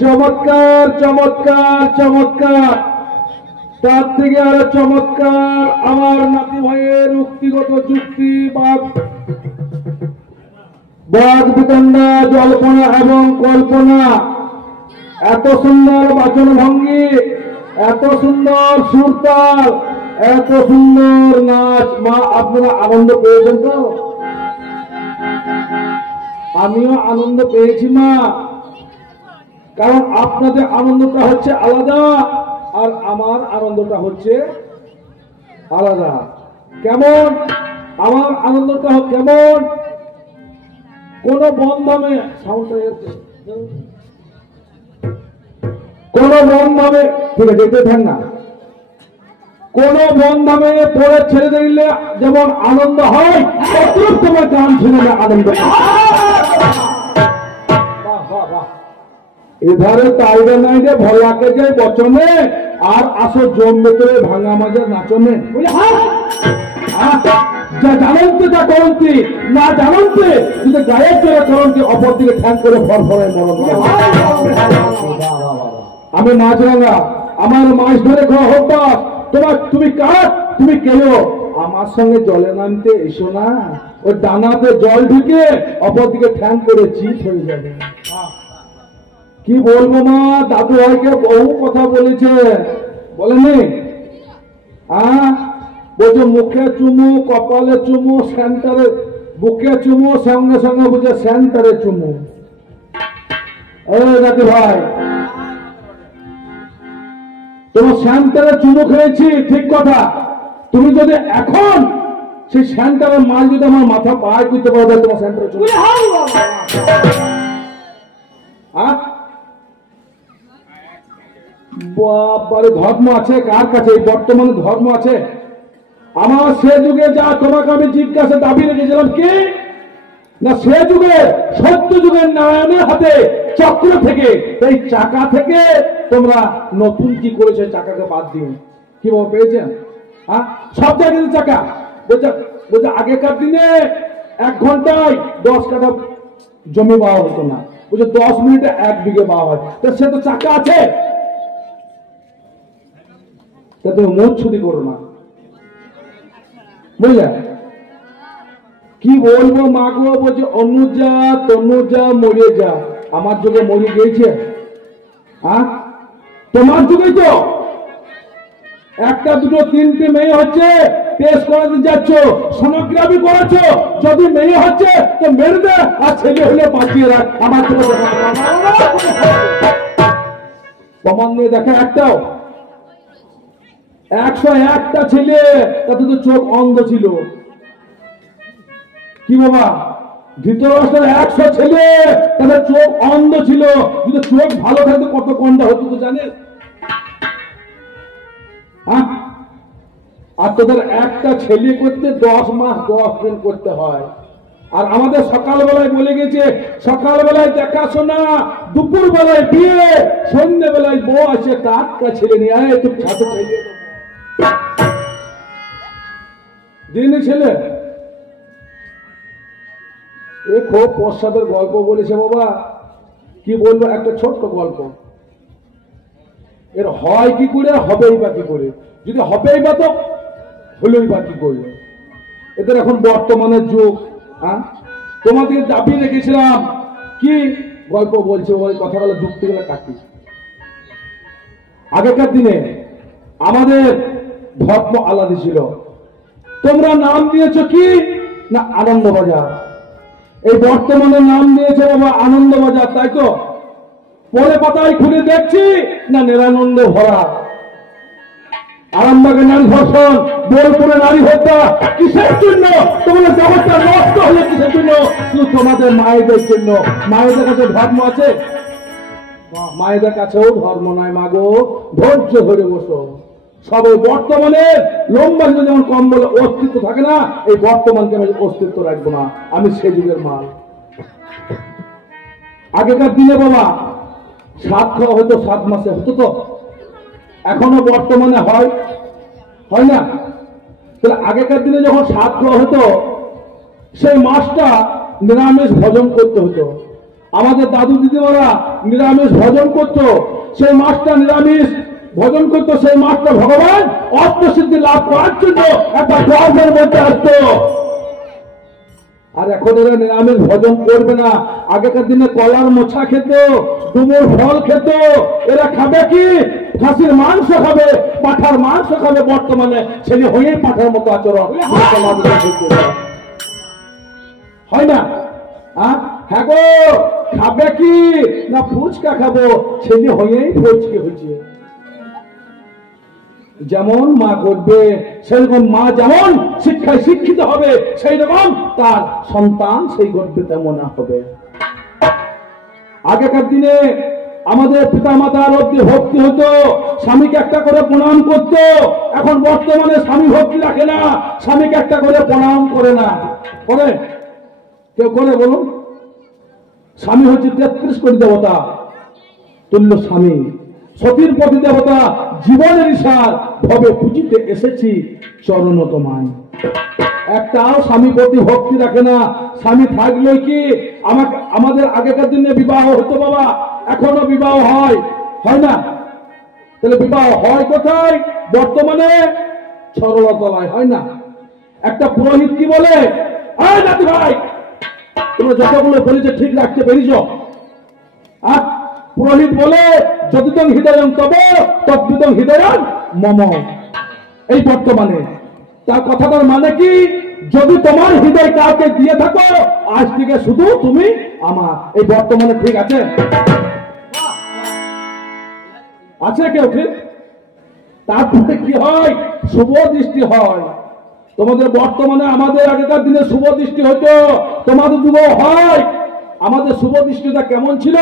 চমৎকার চমৎকার চমৎকার। তার থেকে আরো চমৎকার আমার নাতি ভাইয়ের উক্তিগত যুক্তি বাদ বিতণ্ডা জল্পনা এবং কল্পনা। এত সুন্দর বাচন ভঙ্গি, এত সুন্দর সুরতাল, এত সুন্দর নাচ। মা আপনারা আনন্দ পেয়েছেন তো? আমিও আনন্দ পেয়েছি মা, কারণ আপনাদের আনন্দটা হচ্ছে আলাদা আর আমার আনন্দটা হচ্ছে আলাদা। কেমন আমার আনন্দটা কেমন? কোন বন্ধমে কোন বন্ধমে ঠিক আছে যেতে থাক না, কোন বন্ধমে পড়ে ছেড়ে দিলে যেমন আনন্দ হয়, তদ্রুপ তোমার গান শুনে আনন্দ। এধারে তাইরে নাই রে ভয়াকে যে বচনে, আর আসো জমবে তোরে ভাঙা মাঝে নাচনে। যা জানন্তে তা করন্তি, না জানন্তে কিন্তু গায়ের চলে করন্তি, অপর দিকে ঠ্যাং করে ফরফরে মরণ। আমি মাছরাঙা, আমার মাছ ধরে খাওয়া হতাস। তোমার তুমি কার, তুমি কেউ আমার সঙ্গে জলে নামতে এসো না। ওই ডানাতে জল ঢুকে অপর দিকে ঠ্যাং করে চিপ হয়ে যাবে। কি বলবো মা, দাদু ভাইকে বহু কথা বলেছে, বলেনি? বলছে মুখে চুমু, কপালে চুমু, সেন্টারে বুকে চুমু, সঙ্গে সঙ্গে বুঝে সেন্টারে চুমু। দাদু ভাই তোমার সেন্টারে চুমু খেয়েছি ঠিক কথা, তুমি যদি এখন সেই সেন্টারের মাল যদি আমার মাথা পায় করতে পারবে, তোমার সেন্টারে চুমু। বাবারে ধর্ম আছে কার কাছে? এই বর্তমানে ধর্ম আছে? আমার সে যুগে যা তোমাকে আমি জিজ্ঞাসা দাবি রেখেছিলাম কি না, সে যুগে সত্য যুগের নারায়ণের হাতে চক্র থেকে, এই চাকা থেকে তোমরা নতুন কি করেছে চাকাকে বাদ দিয়ে কিভাবে পেয়েছেন? সব জায়গায় চাকা। বলছে আগেকার দিনে 1 ঘন্টায় 10 কাঠা জমি পাওয়া হতো না, বলছে 10 মিনিটে 1 বিঘে পাওয়া হয়। তো সে তো চাকা আছে, তা তুমি মন ছুটি করো না, বুঝলে? কি বলবো মা গো, বলছে অনুজা তনুজা মরে যা। আমার যুগে মরে গিয়েছে? তোমার যুগে তো 1টা 2টো 3টে মেয়ে হচ্ছে, টেস্ট করাতে যাচ্ছ, সোনোগ্রাফি করাচ্ছ, যদি মেয়ে হচ্ছে তো মেরে দে, আর ছেলে হলে বাঁচিয়ে রাখ। আমার যুগে প্রমাণ নিয়ে দেখা একটাও। 101টা ছেলে, তাতে তো চোখ অন্ধ ছিল। কি বাবা, ধৃতরাষ্ট্রের 100 ছেলে, তাদের চোখ অন্ধ ছিল। যদি চোখ ভালো থাকতো কত কোনটা হতো তো জানেন? আর তোদের একটা ছেলে করতে 10 মাস 10 দিন করতে হয়। আর আমাদের সকালবেলায় বলে গেছে, সকালবেলায় দেখাশোনা, দুপুর বেলায় বিয়ে, সন্ধ্যেবেলায় বউ আছে, টাটকা ছেলে নিয়ে আয়, তুমি ছাতে ছেলে দিনে ছেলে। এ খুব প্রসাদের গল্প বলেছে বাবা, কি বলবো, একটা ছোট্ট গল্প। এর হয় কি করে, হবেই বা কি করে? যদি হবেই বা তো হলোই বা কি করলো? এদের এখন বর্তমানের যুগ। তোমাদের দাবি রেখেছিলাম কি গল্প বলছে, ওই কথাগুলো যুক্তিগুলো কাটি। আগেকার দিনে আমাদের ধর্ম আলাদা ছিল। তোমরা নাম দিয়েছ কি না আনন্দবাজার, এই বর্তমানে নাম দিয়েছে বাবা আনন্দবাজার, তাই তো? পরে পাতায় খুলে দেখছি না নিরানন্দ ভরা। আরামবাগে নারী ধর্ষণ, বোলপুরে নারী হত্যা, কিসের জন্য? তোমাদের জগৎটা নষ্ট হলো কিসের জন্য? শুধু তোমাদের মায়েদের জন্য। মায়েদের কাছে ধর্ম আছে? মায়েদের কাছেও ধর্ম নাই মাগো, ধৈর্য ধরে বসো। সবে বর্তমানে লম্বা যেমন কম বলে অস্তিত্ব থাকে না, এই বর্তমানকে আমি অস্তিত্ব রাখবো না, আমি সে যুগের মাল। আগেকার দিনে বাবা 7 খাওয়া হতো 7 মাসে, হতো তো? এখনো বর্তমানে হয় না? তাহলে আগেকার দিনে যখন 7 খাওয়া হতো, সেই মাসটা নিরামিষ ভোজন করতে হতো। আমাদের দাদু দিদিমারা নিরামিষ ভোজন করতো, সেই মাছটা নিরামিষ ভোজন করতো, সেই মাছটা ভগবান অর্থসিদ্ধি লাভ করার জন্য একটা গর্ভের মধ্যে আসতো। আর এখন এরা নিরামিষ ভোজন করবে না। আগেকার দিনে কলার মোছা খেত, ডুমুর ফল খেত, এরা খাবে কি? খাসির মাংস খাবে, পাঠার মাংস খাবে। বর্তমানে ছেলে হয়ে পাঠার মতো আচরণ হয় না? হ্যাঁ গো, খাবে কি না ফুচকা খাবো, ছেলে হয়েই ফুচকি হয়েছে। যেমন মা করবে সেরকম, মা যেমন শিক্ষায় শিক্ষিত হবে সেই রকম তার সন্তান সেই করবে তেমন হবে। আগেকার দিনে আমাদের পিতা মাতার অব্দি ভক্তি হতো, স্বামীকে একটা করে প্রণাম করত। এখন বর্তমানে স্বামী ভক্তি রাখে না, স্বামীকে একটা করে প্রণাম করে না। করে কেউ করে বলুন? স্বামী হচ্ছে 33 কোটি দেবতা তুল্য স্বামী, সতীর প্রতি দেবতা, জীবনের ইশার ভবে পুজিতে এসেছি চরণ তোমায়। একটাও স্বামী প্রতি ভক্তি রাখে না। স্বামী থাকলেই কি আমাদের আগেকার দিনে বিবাহ হতো বাবা, এখনো বিবাহ হয় না? তাহলে বিবাহ হয় কোথায়? বর্তমানে সরলতলায়, হয় না? একটা পুরোহিত কি বলে, এই নাতি ভাই তোমরা যতগুলো বলেছে ঠিক রাখতে পেরেছ? আর পুরোহিত বলে যদিদং হৃদয়ং তব তদ্বিদং হৃদয়ং মম। এই বর্তমানে তার কথাটার মানে কি? যদি তোমার হৃদয় কাউকে দিয়ে থাকো, আজ থেকে শুধু তুমি আমার। এই বর্তমানে ঠিক আছে? আছে কেউ ঠিক? তারপরে কি হয়? শুভ দৃষ্টি হয়। তোমাদের বর্তমানে, আমাদের আগেকার দিনে শুভ দৃষ্টি হতো, তোমাদের যুগও হয়। আমাদের শুভ দৃষ্টিটা কেমন ছিল?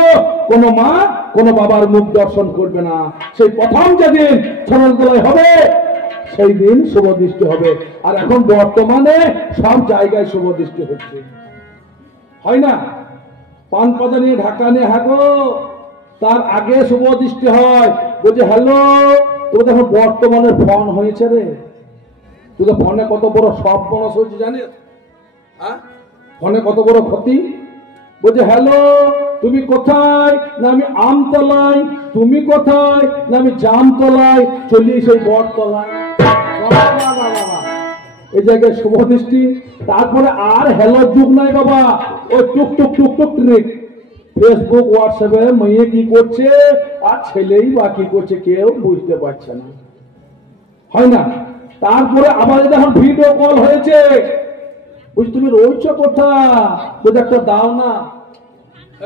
কোন মা কোন বাবার মুখ দর্শন করবে না। সেই প্রথম যেদিন সরলতলায় হবে সেই দিন শুভ দৃষ্টি হবে। আর এখন বর্তমানে সব জায়গায় শুভ দৃষ্টি হচ্ছে, হয় না? পান পাতা নিয়ে ঢাকা নিয়ে হাঁটো, তার আগে শুভ দৃষ্টি হয়। বলছে হ্যালো, তোর দেখো বর্তমানে ফোন হয়েছে রে, তোদের ফোনে কত বড় সব বনস হয়েছে জানিস? ফোনে কত বড় ক্ষতি। বলছে হ্যালো, তুমি কোথায়? না আমি আমতলায়। তুমি কোথায়? না আমি জামতলায়। চলি সেই বটতলায়। এই জায়গায় শুভ দৃষ্টি। তারপরে আর হ্যালো যুগ নাই বাবা, ওই টুক টুক টুক টুক ট্রিক। ফেসবুক হোয়াটসঅ্যাপে মেয়ে কি করছে আর ছেলেই বা কি করছে কেউ বুঝতে পারছে না, হয় না? তারপরে আবার এখন ভিডিও কল হয়েছে, বুঝ তুমি রয়েছ কোথা, বুঝ একটা দাও না।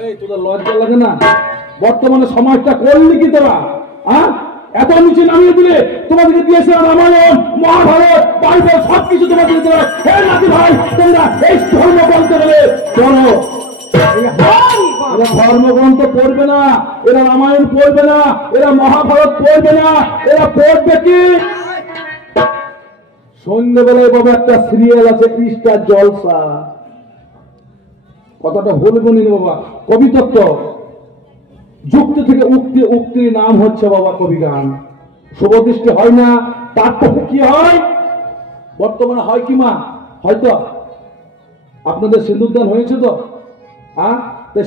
এই তোদের লজ্জা লাগে না? বর্তমানে সমাজটা করলি কি তোরা? এত নিচে নামিয়ে দিলে। তোমাদেরকে দিয়েছে রামায়ণ, মহাভারত, বাইবেল সবকিছু তোমাদেরকে দিলে। হে নাতি ভাই, তোমরা এই ধর্ম বলতে গেলে পড়ো। এরা ধর্মগ্রন্থ পড়বে না, এরা রামায়ণ পড়বে না, এরা মহাভারত পড়বে না। এরা পড়বে কি? সন্ধ্যেবেলায় বাবা একটা সিরিয়াল আছে স্টার জলসা, কথাটা ভুলবনি বাবা। কবিতত্ত্ব, যুক্তি থেকে উক্তি, উক্তির নাম হচ্ছে বাবা কবিগান। শুভদৃষ্টি হয় না। তারপরে কি হয়? বর্তমানে হয় কি মা? হয়তো আপনাদের সিন্দুরদান হয়েছে তো?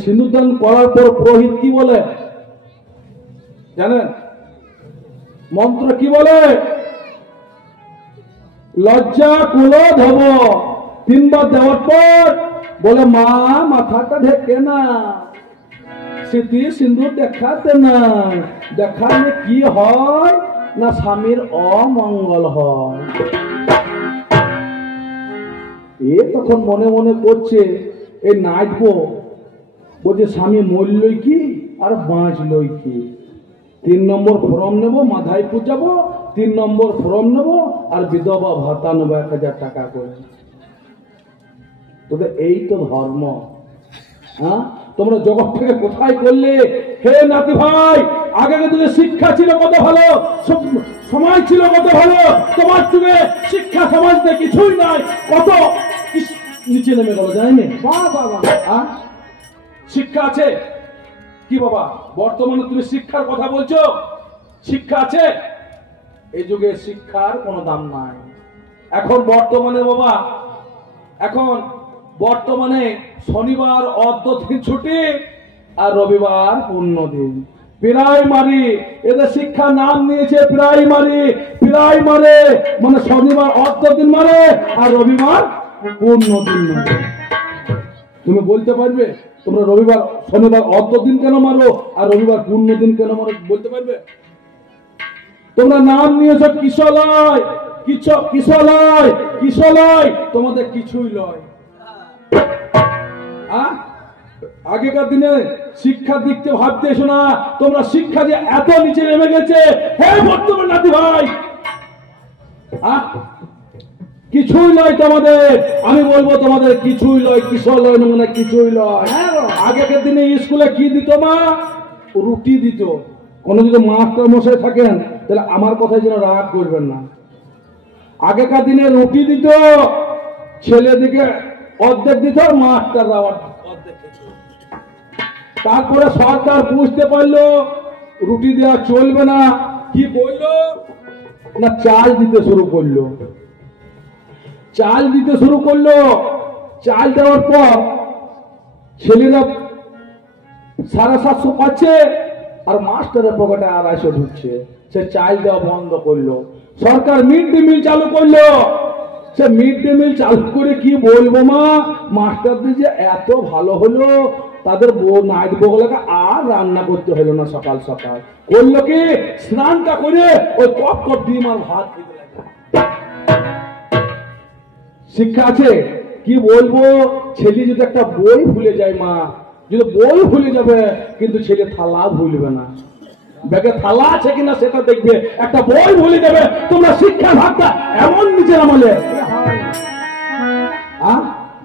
সিন্দুরদান করার পর পুরোহিত কি বলে জানেন? মন্ত্র কি বলে? লজ্জা কুলো ধব। 3 বার দেওয়ার পর বলে মা মাথাটা ঢেকে না, স্মৃতি সিন্দুর দেখাতে নাই। দেখালে কি হয় না স্বামীর অমঙ্গল হয়। এ তখন মনে মনে করছে এই নাচবো, বলছে স্বামী মরলই কি আর বাঁচলই কি। 3 নম্বর ফর্ম নেব, মাথায় পুজাবো, 3 নম্বর ফর্ম নেব আর বিধবা ভাতা নেবো 1000 টাকা করে। তোদের এই তো ধর্ম। তোমরা জগৎ থেকে কোথায় করলে? হে নাতি ভাই, আগেকার দিনে শিক্ষা ছিল কত ভালো, সমাজ ছিল কত ভালো। তোমার যুগে শিক্ষা সমাজে কিছুই নাই, কত নিচে নেমে গেল জানেন? শিক্ষা আছে কি বাবা? বর্তমানে তুমি শিক্ষার কথা বলছো, শিক্ষা আছে? এই যুগে শিক্ষার কোনো দাম নাই। এখন বর্তমানে বাবা, এখন বর্তমানে শনিবার অর্ধদিন ছুটি, আর রবিবার পূর্ণ দিন। প্রাইমারি, এদের শিক্ষা নাম নিয়েছে প্রাইমারি। প্রাইমারি মানে শনিবার অর্ধ দিন মারে আর রবিবার পূর্ণ দিন মারে। তুমি বলতে পারবে তোমরা রবিবার শনিবার অর্ধ দিন কেন মারো আর রবিবার পূর্ণ দিন কেন মারো? বলতে পারবে? তোমরা নাম নিয়েছ কিশলয়, কিশলয়, কিশলয়, তোমাদের কিছুই লয়। আগেকার দিনে শিক্ষার দিক থেকে ভাবতে এসো না। তোমরা শিক্ষা যে এত নিচে নেমে গেছে, হে বর্তমান নাতি ভাই, কিছুই নয় তোমাদের। আমি বলবো তোমাদের কিছুই লয়, কিশোর লয় মানে কিছুই লয়। আগেকার দিনে স্কুলে কি দিত মা? রুটি দিত। কোন যদি মাস্টার মশাই থাকেন তাহলে আমার কথায় যেন রাগ করবেন না। আগেকার দিনে রুটি দিত, ছেলেদিকে অর্ধেক দিত, মাস্টাররা অর্ধেক খেত। তারপরে সরকার বুঝতে পারলো রুটি দেওয়া চলবে না, কি বললো না চাল দিতে শুরু করলো। চাল দিতে শুরু করলো। চাল দেওয়ার পর ছেলেরা 750 পাচ্ছে আর মাস্টারের পকেটে 250 ঢুকছে। সে চাল দেওয়া বন্ধ করলো। সরকার মিড ডে মিল চালু করলো। সে মিড ডে মিল চালু করে কি বলবো মা, মাস্টারদের যে এত ভালো হলো, তাদের নাইট বগলাকে আর রান্না করতে হলো না। সকাল সকাল করলো কি, স্নানটা করে ওই কপ কপ ডিম আর ভাত খেতে লাগলো। শিক্ষা আছে কি বলবো। ছেলে যদি একটা বই ভুলে যায় মা, যদি বই ভুলে যাবে কিন্তু ছেলে থালা ভুলবে না। ব্যাগে থালা আছে কিনা সেটা দেখবে, একটা বই ভুলে যাবে। তোমরা শিক্ষা ভাগটা এমন নিচের আমলে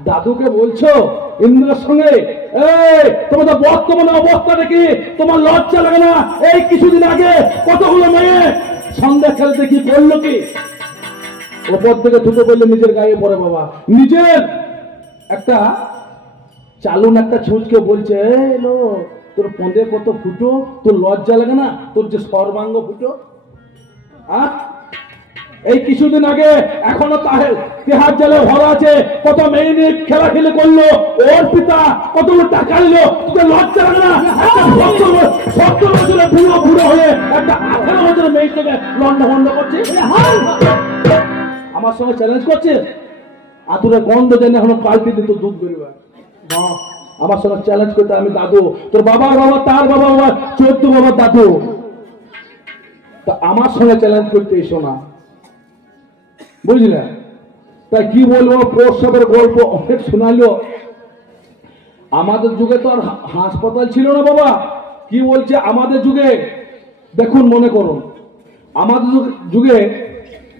দাদুকে বলছো ইন্দ্রের সঙ্গে, এই তোমাদের বর্তমানে অবস্থা দেখি তোমার লজ্জা লাগে না? এই কিছুদিন আগে কতগুলো মেয়ে সন্ধ্যা খেলতে কি করলো কি, ওপর থেকে দুটো করলে নিজের গায়ে পড়ে বাবা। নিজের একটা চালুন একটা ছুঁচকে বলছে, এলো তোর পদে কত ফুটো, তোর লজ্জা লাগে না? তোর যে সর্বাঙ্গ ফুটো। এই কিছুদিন আগে এখনো তেহার জালে ভরা আছে, কত মেয়ে নিয়ে খেলা খেলে করলো, ওর পিতা কতগুলো টাকা নিল, তোদের লজ্জা লাগে না? 70 বছরের বুড়ো বুড়ো হয়ে একটা 18 বছরের মেয়ে থেকে লন্ডা ভন্ড করছে, আমার সঙ্গে চ্যালেঞ্জ করছে। আতুরে গন্ধ জানে এখনো পাল্টি দিত দুধ বেরোবে। আমার সঙ্গে চ্যালেঞ্জ করতে, আমি দাদু, তোর বাবার বাবা, তার বাবা, 14 বাবার দাদু, তা আমার সঙ্গে চ্যালেঞ্জ করতে এসো না, বুঝলে? তাই কি বলবো, প্রসবের গল্প অনেক শোনালো। আমাদের যুগে তো আর হাসপাতাল ছিল না বাবা। কি বলছে আমাদের যুগে, দেখুন মনে করুন, আমাদের যুগে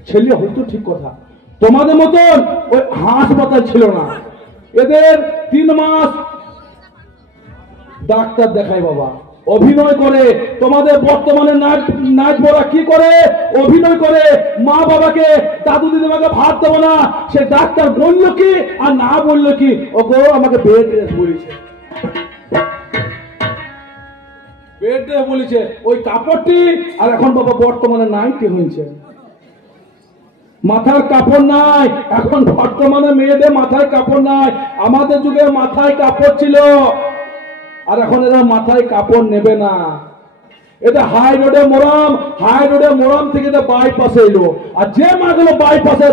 ছেলে হয়তো ঠিক কথা, তোমাদের মতন ওই হাসপাতাল ছিল না। এদের 3 মাস ডাক্তার দেখায় বাবা, অভিনয় করে। তোমাদের বর্তমানে নাচ বলা কি করে, অভিনয় করে। মা বাবাকে, দাদু দিদিমাকে ভাত দেবো না, সে ডাক্তার বললো কি আর না বললো কি, ও গো আমাকে বেড রেস্ট বলেছে, বেড রেস্ট বলেছে ওই কাপড়টি। আর এখন বাবা বর্তমানে নাইটি হয়েছে, মাথার কাপড় নাই। এখন বর্তমানে মেয়েদের মাথায় কাপড় নাই। আমাদের যুগে মাথায় কাপড় ছিল, আর এখন এরা মাথায় কাপড় নেবে না। এটা হাই রোডে মোরাম, হাই রোডে মোরাম থেকে বাইপাসে এলো। আর যে মাগুলো বাইপাসে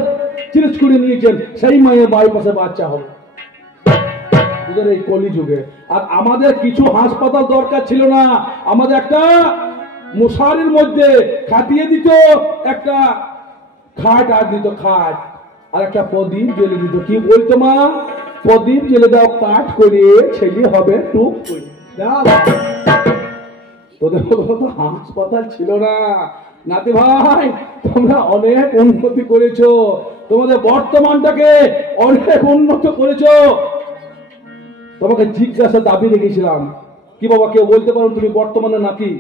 চিরিচ করে নিয়েছেন, সেই মায়ের বাইপাসে বাচ্চা হবে ওদের এই কলি যুগে। আর আমাদের কিছু হাসপাতাল দরকার ছিল না। আমাদের একটা মশারির মধ্যে খাটিয়ে দিত, একটা খাট আর দিত, খাট আর একটা প্রদীপ জ্বেলে দিত। কি বলতো মা, প্রদীপ জ্বেলে দাও, কাঠ করে ছেলে হবে টুক করে। তোদের মতো হাসপাতাল ছিল না নাতি ভাই। তোমরা অনেক উন্নতি করেছো, তোমাদের বর্তমানটাকে অনেক উন্নত করেছো। তোমাকে জিজ্ঞাসা দাবি রেখেছিলাম, কি বাবা কেউ বলতে পারো তুমি বর্তমানে নাতি,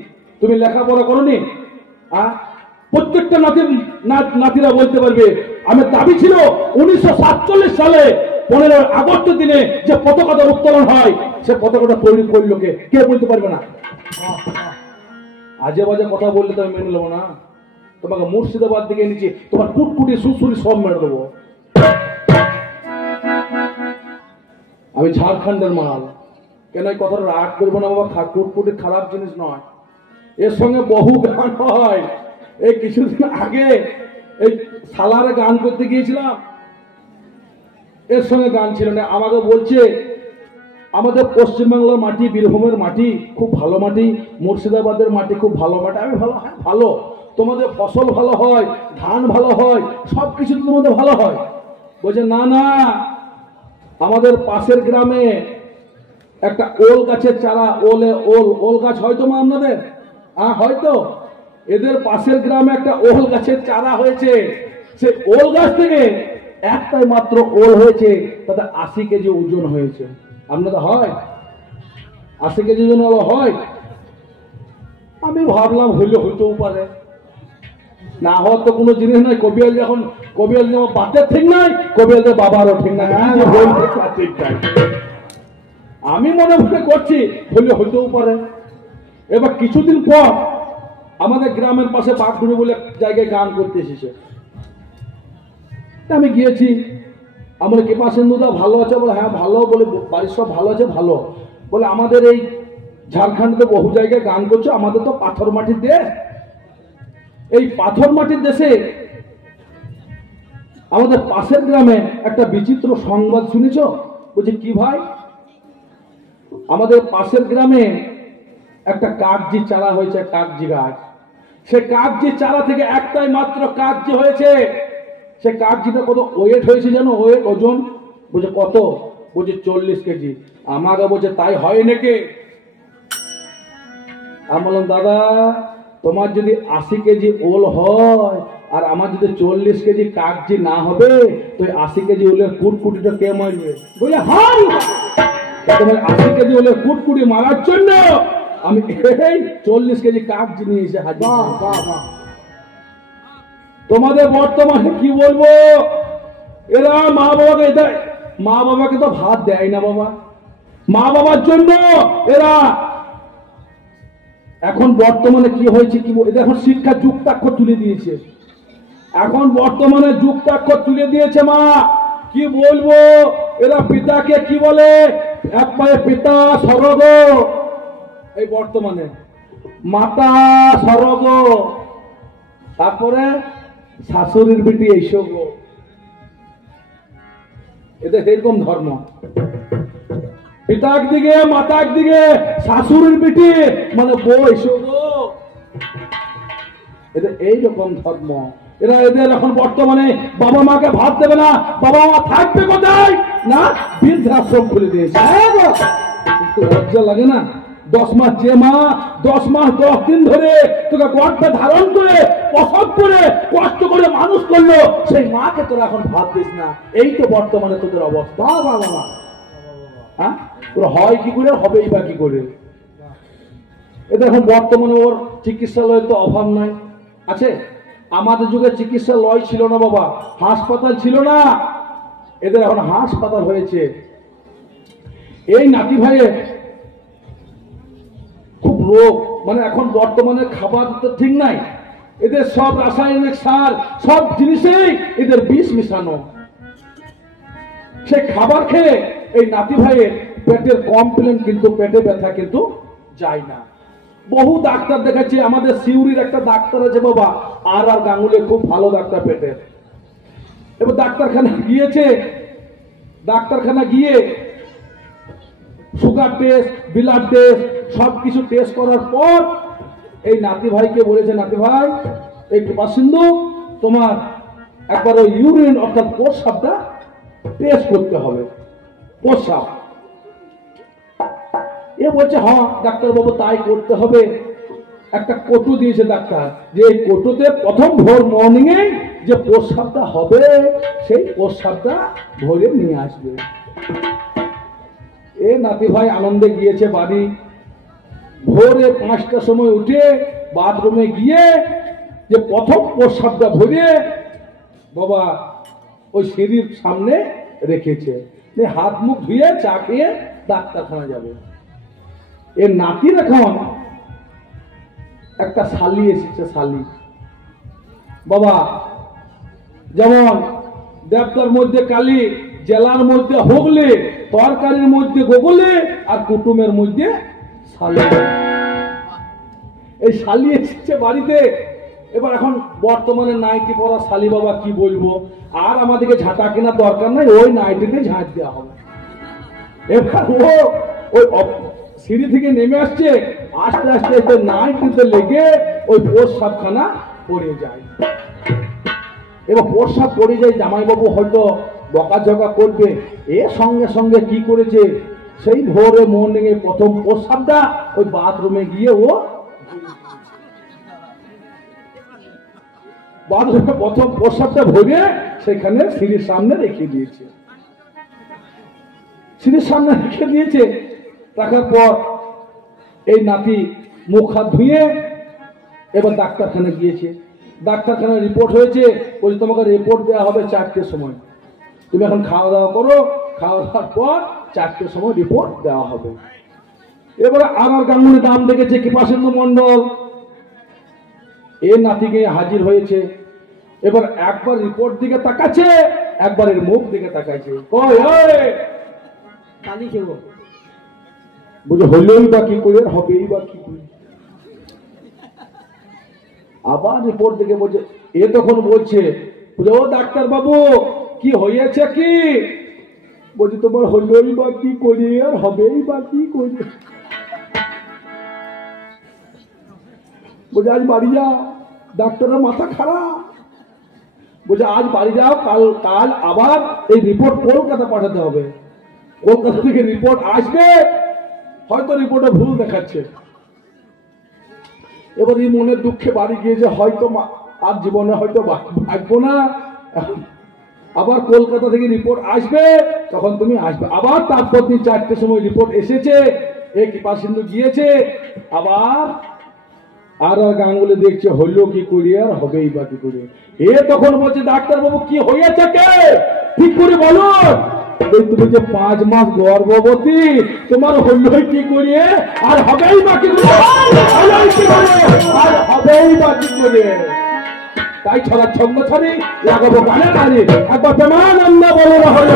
তুমি লেখাপড়া করোনি? প্রত্যেকটা নাতিরা বলতে পারবে। আমার দাবি ছিল 1947 সালে 15 আগস্টের দিনে যে পতাকাটা উত্তোলন হয়, সে পতাকাটা তৈরি করলো কে? কেউ বলতে পারবে না। আজে বাজে কথা বললে তো আমি মেনে নেবো না। তোমাকে মুর্শিদাবাদ দিকে নিচে তোমার কুটকুটি সুসুরি সব মেরে দেবো। আমি ঝাড়খণ্ডের মাল, কেন এই কথাটা রাগ করবো না বাবা, কুটকুটি খারাপ জিনিস নয়, এর সঙ্গে বহু গান হয়। এই কিছুদিন আগে এই সালারে গান করতে গিয়েছিলাম, এর সঙ্গে গান ছিল না। আমাকে বলছে আমাদের পশ্চিমবাংলার মাটি, বীরভূমের মাটি খুব ভালো মাটি, মুর্শিদাবাদের মাটি খুব ভালো মাটি। আমি ভালো, হ্যাঁ ভালো, তোমাদের ফসল ভালো হয়, ধান ভালো হয়, সবকিছু তোমাদের ভালো হয়। বলছে না না, আমাদের পাশের গ্রামে একটা ওল গাছের চারা, ওল গাছ হয়তো মা আপনাদের, হ্যাঁ হয়তো, এদের পাশের গ্রামে একটা ওল গাছের চারা হয়েছে। সে ওল গাছ থেকে একটাই মাত্র ওল হয়েছে, তাতে 80 কেজি ওজন হয়েছে। আপনাদের হয় 80 কেজি ওজন হয়? আমি ভাবলাম হইতেও পারে, না হওয়ার তো কোনো জিনিস নাই। কবিয়াল যেমন বাতের ঠিক নাই, কবিয়ালদের বাবারও ঠিক নাই। আমি মনে করছি হইতেও পারে। এবার কিছুদিন পর আমাদের গ্রামের পাশে বাঘগুড়ি বলে জায়গায় গান করতে এসেছে। আমি গিয়েছি, আমার কে পাশেন্দুদা ভালো আছে? বলে হ্যাঁ ভালো। বলে বাড়ির সব ভালো আছে? ভালো। বলে আমাদের এই ঝাড়খণ্ডে বহু জায়গায় গান করছো, আমাদের তো পাথর মাটির দেশ, এই পাথর মাটির দেশে আমাদের পাশের গ্রামে একটা বিচিত্র সংবাদ শুনেছ? বলছে কি ভাই? আমাদের পাশের গ্রামে একটা কাগজি চারা হয়েছে, কাগজি গাছ। সে কাগজি চারা থেকে একটাই মাত্র কাগজি হয়েছে। সে কাগজিটা কত ওয়েট হয়েছে জানো? ওজন বলছে কত? বলছে 40 কেজি। আমাকে বলছে তাই হয় নাকি? আমি বললাম দাদা, তোমার যদি 80 কেজি ওল হয় আর আমার যদি 40 কেজি কাগজি না হবে, তো 80 কেজি ওলের কুটকুটিটা কে মারবে? বলে হাই, তোমার 80 কেজি ওলের কুটকুটি মারার জন্য আমি এই 40 কেজি কাগজি নিয়ে এসে হাজির। তোমাদের বর্তমানে কি বলবো, এরা মা বাবাকে তো ভাত দেয় না বাবা। মা বাবার জন্য এরা এখন বর্তমানে কি হয়েছে, কি এদের এখন শিক্ষা যুক্তাক্ষর তুলে দিয়েছে। এখন বর্তমানে যুক্তাক্ষর তুলে দিয়েছে মা। কি বলবো, এরা পিতাকে কি বলে? এক পায়ে পিতা স্বর্গ, এই বর্তমানে মাতা স্বর্গ, তারপরে শাশুড়ির বেটি এইসব। এদের এরকম ধর্ম, পিতা একদিকে, মাতা একদিকে, শাশুড়ির বেটি মানে বউ এইসব। এদের এইরকম ধর্ম। এদের এখন বর্তমানে বাবা মাকে ভাত দেবে না, বাবা মা থাকবে কোথায়? না বৃদ্ধাশ্রম খুলে দিয়েছে। লজ্জা লাগে না? 10 মাস যে মা 10 মাস 10 দিন ধরে তোকে গর্ভে ধারণ করে প্রসব করে কষ্ট করে মানুষ করলো, সেই মাকে তোরা এখন ভাত দিস না। এই তো বর্তমানে তোদের অবস্থা। বাবা হ্যাঁ, তোরা হয় কি করে, হবেই বা কি করে? এদের এখন বর্তমানে ওর চিকিৎসালয়ের তো অভাব নাই। আছে, আমাদের যুগে চিকিৎসালয় ছিল না বাবা, হাসপাতাল ছিল না। এদের এখন হাসপাতাল হয়েছে। এই নাতি ভাইয়ের খুব রোগ, মানে এখন বর্তমানে খাবার তো ঠিক নাই। এদের সব রাসায়নিক সার, সব জিনিসেই এদের বিষ মিশানো। সে খাবার খেয়ে এই নাতি ভাইয়ের পেটের কমপ্লেন, কিন্তু পেটে ব্যথা কিন্তু যায় না। বহু ডাক্তার দেখাচ্ছি, আমাদের সিউড়ির একটা ডাক্তার আছে বাবা, আর গাঙ্গুলি, খুব ভালো ডাক্তার পেটের। এবার ডাক্তারখানা গিয়ে সুগার টেস্ট, ব্লাড টেস্ট, সবকিছু টেস্ট করার পর এই নাতি ভাইকে বলেছে, নাতি ভাই এই বাসিন্দু তোমার একবার ওই ইউরিন অর্থাৎ প্রস্রাবটা টেস্ট করতে হবে, প্রস্রাব। এ বলছে হ্যাঁ ডাক্তার বাবু তাই করতে হবে। একটা কটু দিয়েছে ডাক্তার, যে এই কটুতে প্রথম ভোর মর্নিং এ যে প্রস্রাবটা হবে, সেই প্রস্রাবটা ভরে নিয়ে আসবে। এ নাতি ভাই আনন্দে গিয়েছে বাড়ি। ভোরে 5টার সময় উঠে বাথরুমে গিয়ে যে প্রথম প্রস্রাবটা ভরে বাবা ওই সিঁড়ির সামনে রেখেছে। হাত মুখ ধুয়ে চা খেয়ে ডাক্তারখানা যাবে। এর নাতির এখন একটা শালি এসেছে, শালি বাবা। যেমন দেবতার মধ্যে কালী, জেলার মধ্যে হুগলি, তরকারির মধ্যে গোগলে আর কুটুমের মধ্যে শালি। এই শালি এসেছে বাড়িতে। এবার এখন বর্তমানে নাইটি পরা শালি বাবা কি বলবো, আর আমাদেরকে ঝাঁটা কেনার দরকার নাই, ওই নাইটিতে ঝাঁট দেওয়া হবে। এবার ও ওই সিঁড়ি থেকে নেমে আসছে, আস্তে আস্তে আস্তে নাইটিতে লেগে ওই প্রস্রাবখানা পড়ে যায়। এবার প্রস্রাব পড়ে যায়, জামাইবাবু হয়তো বকাঝকা করবে, এ সঙ্গে সঙ্গে কি করেছে, সেই ভোরে মর্নিংয়ে প্রথম প্রস্রাবটা ওই বাথরুমে গিয়ে ও বাথরুমে প্রথম প্রস্রাবটা ভরে সেখানে সিঁড়ির সামনে রেখে দিয়েছে। সিঁড়ির সামনে রেখে দিয়েছে, রাখার পর এই নাতি মুখ হাত ধুয়ে এবার ডাক্তারখানা গিয়েছে। ডাক্তারখানায় রিপোর্ট হয়েছে, বলছে তোমাকে রিপোর্ট দেওয়া হবে 4টের সময়, তুমি এখন খাওয়া দাওয়া করো, খাওয়া দাওয়ার পর 4টের সময় রিপোর্ট দেওয়া হবে। এবারে আর গাঙ্গুলি নাম দেখেছে কৃপাসিন্ধু মন্ডল, এ নাতিকে হাজির হয়েছে। এবার একবার রিপোর্ট দিকে তাকাচ্ছে, একবার এর মুখ দিকে তাকাইছে, কই কালি খেব, বুঝে হইলই বা কি করে, হবেই বা কি করে। আবার রিপোর্ট দিকে বলছে, এ তখন বলছে, ও ডাক্তার বাবু কি হয়েছে কি, বলছি তোমার হইলই বা কি করে আর হবেই বা কি করে। বলছে আজ বাড়ি যাও, ডাক্তারের মাথা খারাপ। বলছে আজ বাড়ি যাও, কাল আবার এই রিপোর্ট কলকাতা পাঠাতে হবে, কলকাতা থেকে রিপোর্ট আসবে, হয়তো রিপোর্টে ভুল দেখাচ্ছে। এবার এই মনের দুঃখে বাড়ি গিয়েছে, হয়তো আর জীবনে হয়তো ভাববো না, আবার কলকাতা থেকে রিপোর্ট আসবে, তখন তুমি আসবে। আবার তারপর দিন 4টের সময় রিপোর্ট এসেছে, এ কৃপাসিন্ধু গিয়েছে, আবার আর গাঙ্গুলি দেখছে হইলো কি করি আর হবেই বা কি করে। এ তখন বলছে ডাক্তার বাবু কি হয়েছে কে, ঠিক করে বলো, তুমি যে 5 মাস গর্ভবতী, তোমার হইলই কি করিয়ে আর হবেই বা কি করে, আর হবেই বা কি করে। তাই ছড়া ছন্দ ছড়ি লাগাবো গানে গানে, একবার প্রেমানন্দ বলো না হলে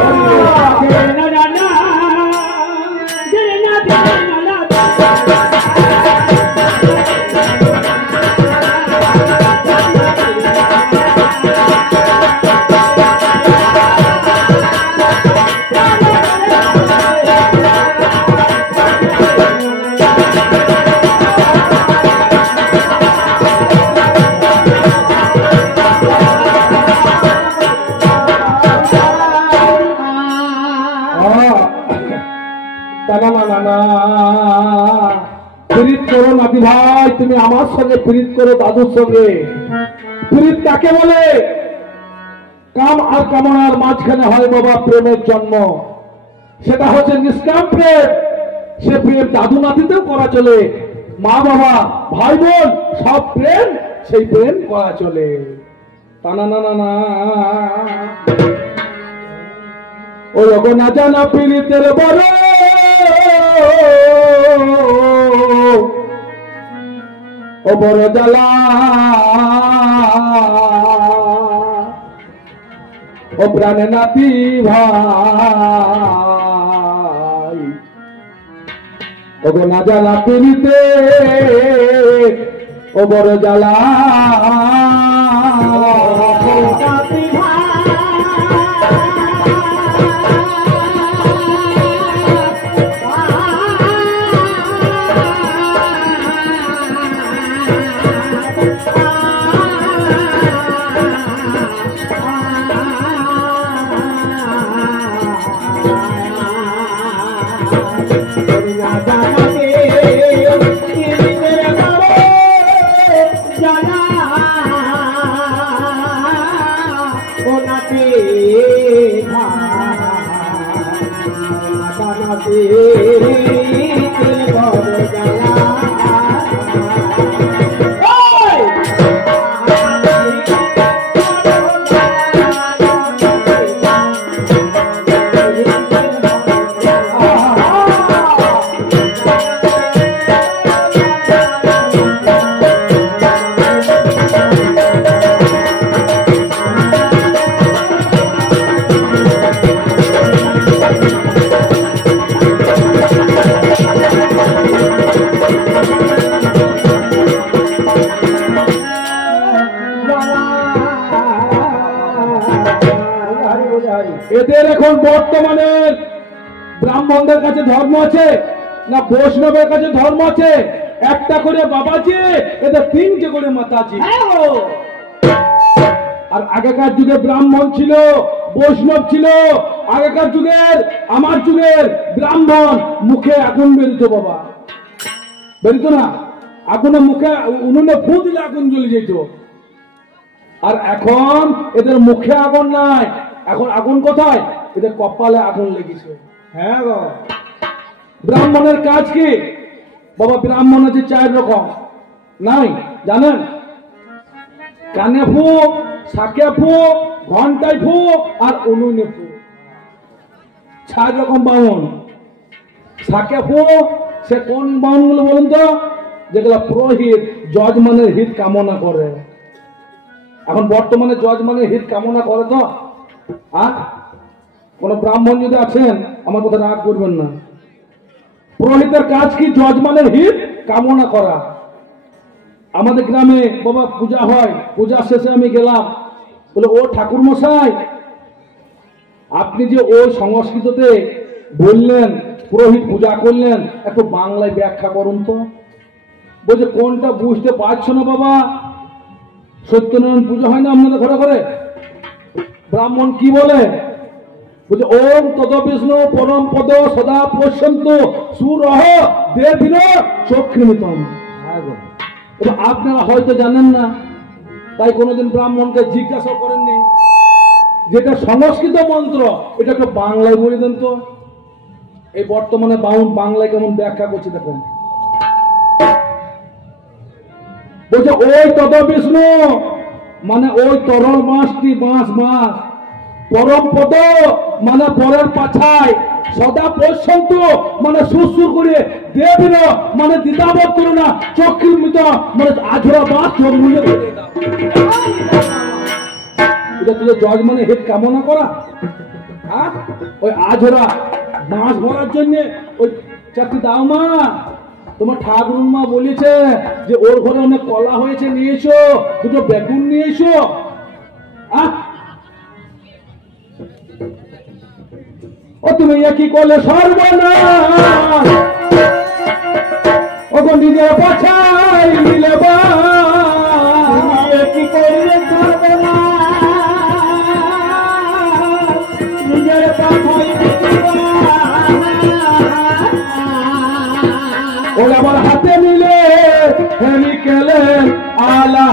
প্রীত করো নাতি ভাই, তুমি আমার সঙ্গে প্রীত করো, দাদুর সঙ্গে। প্রীত কাকে বলে, কাম আর কামনার মাঝখানে হয় বাবা প্রেমের জন্ম, সেটা হচ্ছে নিষ্কাম প্রেম। সে প্রেম দাদু নাতিতেও করা চলে, মা বাবা ভাই বোন সব প্রেম, সেই প্রেম করা চলে। টানা না না না ও লোক না জানা প্রীতের বড়, ও বড় জ্বালা, ও প্রাণে নাতি ভাই, ও গো না জ্বালা পিড়িতে, ও বড় জ্বালা। জানা ব্রাহ্মণদের কাছে ধর্ম আছে না বৈষ্ণবের কাছে ধর্ম আছে? একটা করে বাবাজি, এটা তিনটে করে মাতাজি। আর আগেকার যুগে ব্রাহ্মণ ছিল, বৈষ্ণব ছিল। আগেকার যুগের, আমার যুগের ব্রাহ্মণ মুখে আগুন বেরিত বাবা, বেরিত না? আগুনে মুখে উনুনে ফু দিলে আগুন জ্বলে যেত। আর এখন এদের মুখে আগুন নাই, এখন আগুন কোথায়? এদের কপালে আগুন লেগেছে। হ্যাঁ গো। ব্রাহ্মণের কাজ কি বাবা? ব্রাহ্মণ আছে 4 রকম, নাই জানেন? কানে ফু, শাকে ফু, ঘন্টায় ফু, আর উনুনে ফু। 4 রকম বামন। শাকে ফু, সে কোন বামন গুলো বলুন তো? যেগুলা পুরোহিত যজমানের হিত কামনা করে। এখন বর্তমানে যজমানের হিত কামনা করে তো? কোন ব্রাহ্মণ যদি আছেন আমার কথা রাগ করবেন না। পুরোহিতের কাজ কি? যজমানের হিত কামনা করা। আমাদের গ্রামে বাবা পূজা হয়, পূজা শেষে আমি গেলাম, বলে ও ঠাকুর মশাই, আপনি যে ওই সংস্কৃততে বললেন পুরোহিত পূজা করলেন, একটু বাংলায় ব্যাখ্যা করুন তো। বলছে কোনটা বুঝতে পারছো না বাবা? সত্যনারায়ণ পুজো হয় না আপনাদের ঘরে ঘরে? ব্রাহ্মণ কি বলে? বলছে ওম তদ বিষ্ণু পরম পদ সদা পশ্যন্ত সুরহ দেবিন চক্ষুমিতম। আপনারা হয়তো জানেন না, তাই কোনোদিন ব্রাহ্মণকে জিজ্ঞাসা করেননি যেটা সংস্কৃত মন্ত্র, এটা একটু বাংলায় বলে দেন তো। এই বর্তমানে বাংলায় কেমন ব্যাখ্যা করছে দেখুন। বলছে ওই তদ বিষ্ণু মানে ওই তরল মাছটি, বাঁশ মাছ। পরম পদ মানে পরের পাছায়। সদা পর্যন্ত মানে সুসুর করে দেবিন মানে দ্বিধাবোধ করো না। চক্ষুমিত মানে আঝরা বাঁশ চোখ মুলে ধরে দাও। এটা তুই জজ মানে হিত কামনা করা? হ্যাঁ, ওই আঝরা বাঁশ ভরার জন্য ওই 4টি দাও মা। তোমার ঠাকুর মা বলেছে যে ওর ঘরে অনেক কলা হয়েছে, নিয়ে এসো। 2টো বেগুন নিয়ে এসো। ও তুমি কি করলে সর্বনাশ, ও নিজের পাছাই নিলে কি করলে সর্বনাশ, নিজের পাছাই ওর আমার হাতে নিলে হেমি কেলেন আলা।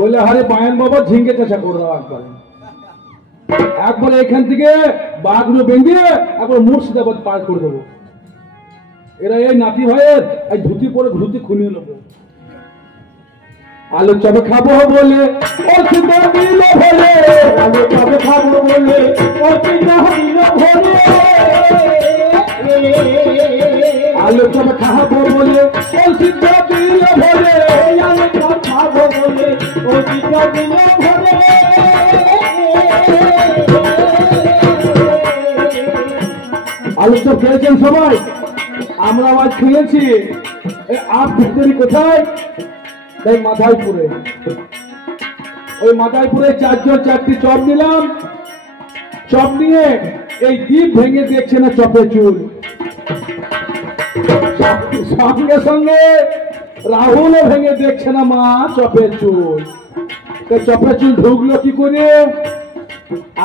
বলে হারে বায়ন বাবা ঝিঙ্গে চাষা করে দাও একবার এখান থেকে বাঘগুলো বেঁধে একবার মুর্শিদাবাদ পার করে দেবো। এরা এই নাতি ভাইয়ের এই ধুতি পরে ধুতি খুলিয়ে নেবো। আলু চপ খাবো বলে আলু চপ খাবো বলে আলু চপ খাবো বলে সিদ্ধ দিল ভরে আলু চপ খাবো বলে সিদ্ধ দিল ভরে। আলু চপ খেয়েছেন সবাই? আমরা আজ খেয়েছি। আপ ভিতরি কোথায়? তাই মাথাইপুরে। ওই মাথাইপুরে 4 জন 4টি চপ নিলাম। চপ নিয়ে এই দ্বীপ ভেঙে দেখছে না চপের চুল। সঙ্গে সঙ্গে রাহুলও ভেঙে দেখছে না মা চপের চুল। চপের চুল ঢুকলো কি করে?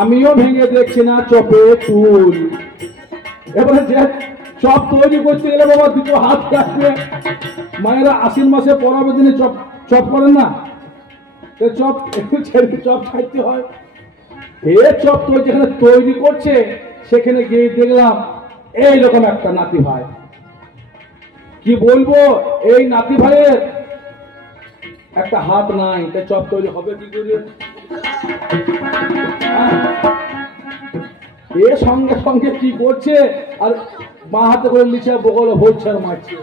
আমিও ভেঙে দেখছি না চপের চুল। এবারে যে চপ তৈরি করতে গেলে বাবা দুটো হাত কাটবে। মায়েরা আশ্বিন মাসে পরবের দিনে চপ চপ করেন না, চপ ছেড়ে চপ খাইতে হয়। এ চপ তো যেখানে তৈরি করছে সেখানে গিয়ে দেখলাম এইরকম একটা নাতি ভাই। কি বলবো, এই নাতি ভাইয়ের একটা হাত নাই, তাই চপ তৈরি হবে কি করে? এ সঙ্গে সঙ্গে কি করছে, আর মা হাতে করে নিচে বগল হচ্ছে আর মারছে।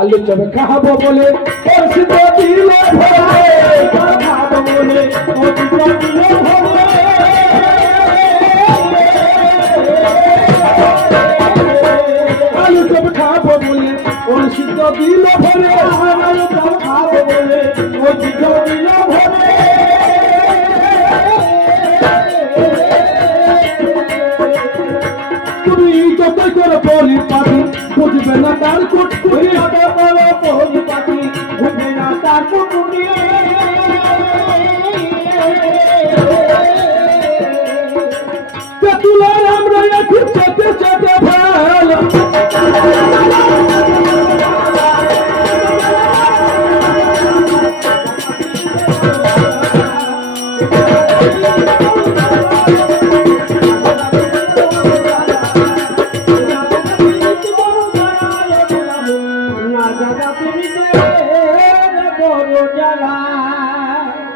আলু চপে খাবো বলে আলু চপ খাবো বলে ওর সিদ্ধ দিল ভরে, আলু চপ খাবো বলে ওর সিদ্ধ দিল ভরে। তুমি যতই করে বলি পাখি বুঝবে না তার কুটকুটি, বলি পাখি বুঝবে না তার কুটকুটি। তুলার আমরা একটু চেটে চেটে ভালো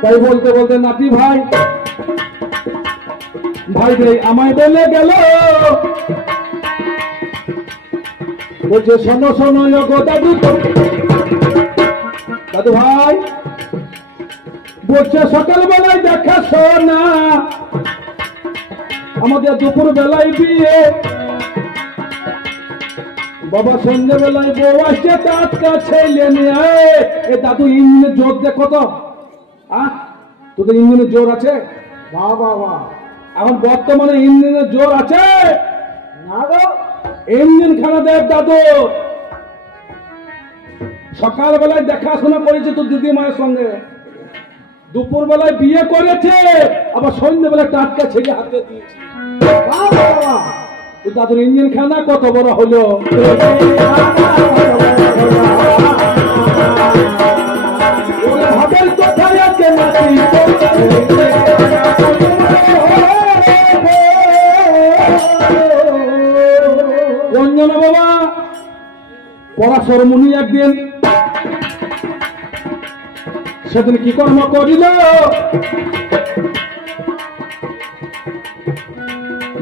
তাই বলতে বলতে নাতি ভাই ভাই রে আমায় বলে গেল, বলছে শোনো শোনো গো দাদু, দাদু ভাই বলছে সকালবেলায় দেখা শোনা আমাদের দুপুর বেলায় বিয়ে, বাবা সন্ধ্যেবেলায় বউ আসছে টাটকা ছেলে নিয়ে। এ দাদু ইঞ্জিনের জোর দেখো তো, তোদের ইঞ্জিনের জোর আছে? বাবা এখন বর্তমানে ইঞ্জিনের জোর আছে না গো? ইঞ্জিন খানা দেব দাদু। সকালবেলায় দেখাশোনা করেছে তোর দিদি মায়ের সঙ্গে, দুপুর বেলায় বিয়ে করেছে, আবার সন্ধ্যেবেলায় টাটকা ছেলে হাতে দিয়েছে। দাদুর ইঞ্জিন খানা কত বড় হলো। ভাবের কোথায় আছে নাতি অঞ্জনা বাবা পরাশরমণি একদিন সেদিন কি কর্ম করিল,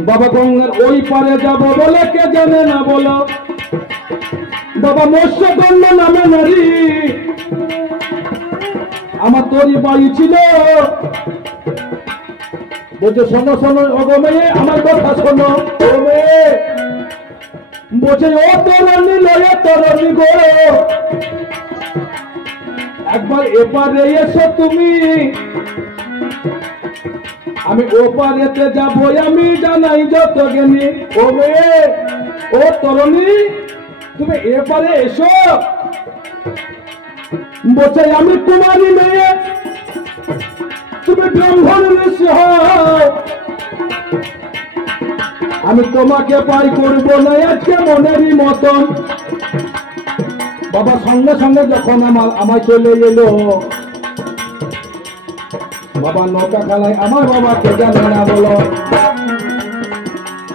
বাবা গঙ্গার ওই পারে যাব বলে কে জানে না বলো, বাবা মৎস্যগন্ধ নামে নারী আমার তরি বাড়ি ছিল, বলছে শোনো শোনো ওগো মেয়ে আমার কথা শোনো, ও মেয়ে বলছে ও তরণী লয়ে তরণী গো একবার এপারে এসো তুমি, আমি ওপারেতে যাবো আমি জানাই যত জ্ঞানী, ও মেয়ে ও তরণী তুমি এপারে এসো, বলছে আমি কুমারী মেয়ে তুমি ব্রাহ্মণ ঋষি হও, আমি তোমাকে পাই করবো না আজকে মনেরই মতন। বাবা সঙ্গে সঙ্গে যখন আমায় চলে এলো, বাবা নৌকা খানায় আমার বাবাকে জানে না বলো,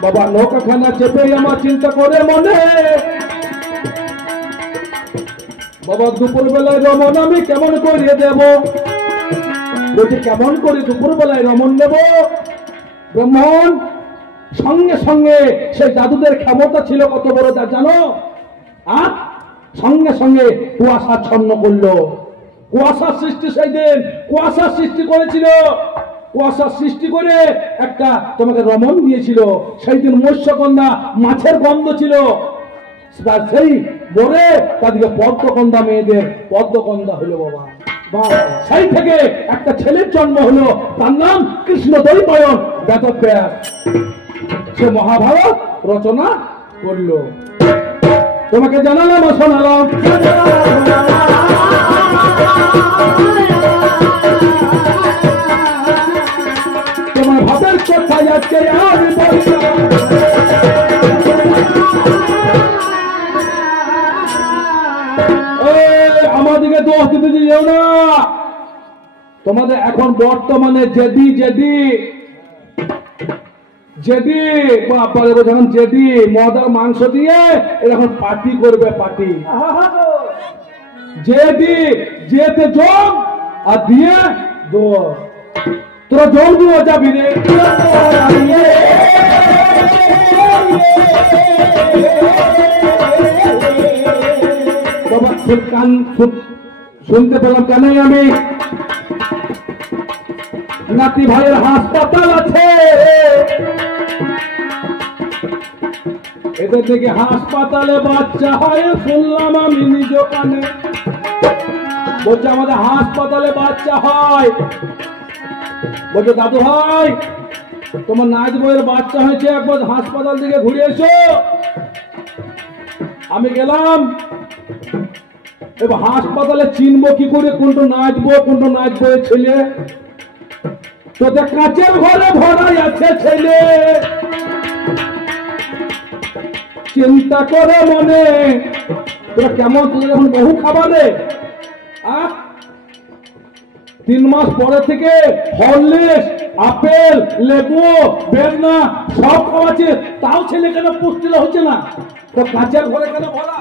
বাবা নৌকা খানা চেপে আমার চিন্তা করে মনে, বাবা দুপুর বেলায় রমন আমি কেমন করে দেব, বলছি কেমন করে দুপুর বেলায় রমন দেব? ব্রাহ্মণ সঙ্গে সঙ্গে সেই দাদুদের ক্ষমতা ছিল কত বড় তা জানো? সঙ্গে সঙ্গে কুয়াশাচ্ছন্ন করলো, কুয়াশার সৃষ্টি সেই দিন কুয়াশার সৃষ্টি করেছিল, কুয়াশার সৃষ্টি করে একটা তোমাকে রমন দিয়েছিল, সেই দিন মৎস্যকন্যা মাছের গন্ধ ছিল, সেই মরে তাদেরকে পদ্মকন্যা মেয়েদের পদ্মকন্যা হলো বাবা। সেই থেকে একটা ছেলের জন্ম হলো, তার নাম কৃষ্ণ দৈপায়ন বেদব্যাস, সে মহাভারত রচনা করলো। তোমাকে জানালাম ও শোনালাম, তোমার ভাবের কথা আজকে আমি বললাম। আমাদেরকে দোষ দিতে যেও না। তোমাদের এখন বর্তমানে জেদি জেদি জেদি বাপারে যখন জেদি মদ আর মাংস দিয়ে এরকম পার্টি করবে, পার্টি জেদি যেতে যোগ আর দিয়ে দোষ। তোরা জল দিয়ে যাবি রে, কান শুনতে পেলাম কেনই আমি নাতি ভাইয়ের হাসপাতাল আছে, এদের থেকে হাসপাতালে বাচ্চা হয় শুনলাম আমি নিজ কানে। বলছে আমাদের হাসপাতালে বাচ্চা হয়। বলছে দাদু ভাই তোমার নাচ বইয়ের বাচ্চা হয়েছে, একবার হাসপাতাল থেকে ঘুরে এসো। আমি গেলাম, এবার হাসপাতালে চিনবো কি করে কোনটা নাচবো কোনটা নাচবো ছেলে? তোদের কাঁচের ঘরে ভরাই আছে ছেলে, চিন্তা করে মনে তোরা কেমন, তোদের এখন বহু খাবারে 3 মাস পরে থেকে হরলিক্স, আপেল, লেবু, বেদনা সব খাওয়াচ্ছে, তাও ছেলে কেন পুষ্টি হচ্ছে না? তো কাঁচের ঘরে কেন ভরা?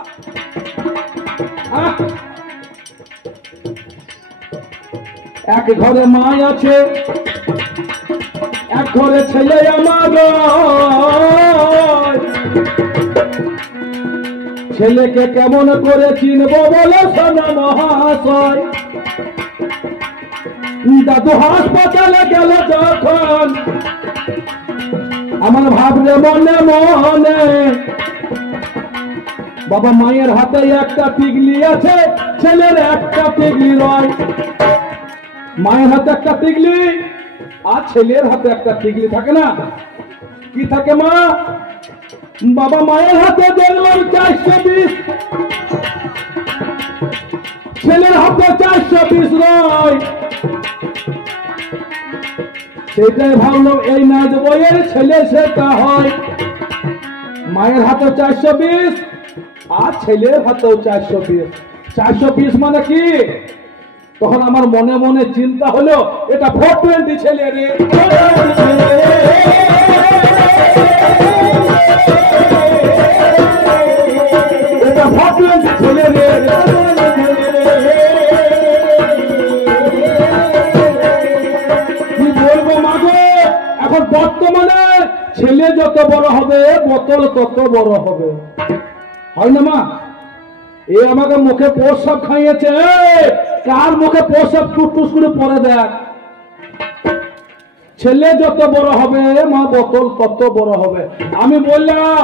এক ঘরে মা আছে, এক ঘরে ছেলে আমার। ছেলেকে কেমন করে চিনবো বলে সোনা মহাশয়? দাদু হাসপাতালে গেল যখন আমার ভাবলে মনে মনে, বাবা মায়ের হাতে একটা টিগলি আছে, ছেলের একটা টিগলি নয়। মায়ের হাতে একটা টিগলি আর ছেলের হাতে একটা টিগলি থাকে না? কি থাকে মা? বাবা মায়ের হাতে দেখলাম 420, ছেলের হাতে 420 নয়। সেটাই ভাবলাম এই নাচ বইয়ের ছেলে সেটা হয়। মায়ের হাতে 420 আর ছেলের হাতেও 420। 420 মানে কি? তখন আমার মনে মনে চিন্তা হলো এটা 420 ছেলে রে। এটা 420 ছেলে রে। কি বলবো মাগো, এখন বর্তমানে ছেলে যত বড় হবে বোতল তত বড় হবে, হয় না মা? এ আমাকে মুখে প্রসাব খাইয়েছে, কার মুখে প্রসাব টুটুস করে পরে দেখ। ছেলে যত বড় হবে মা বোতল তত বড় হবে। আমি বললাম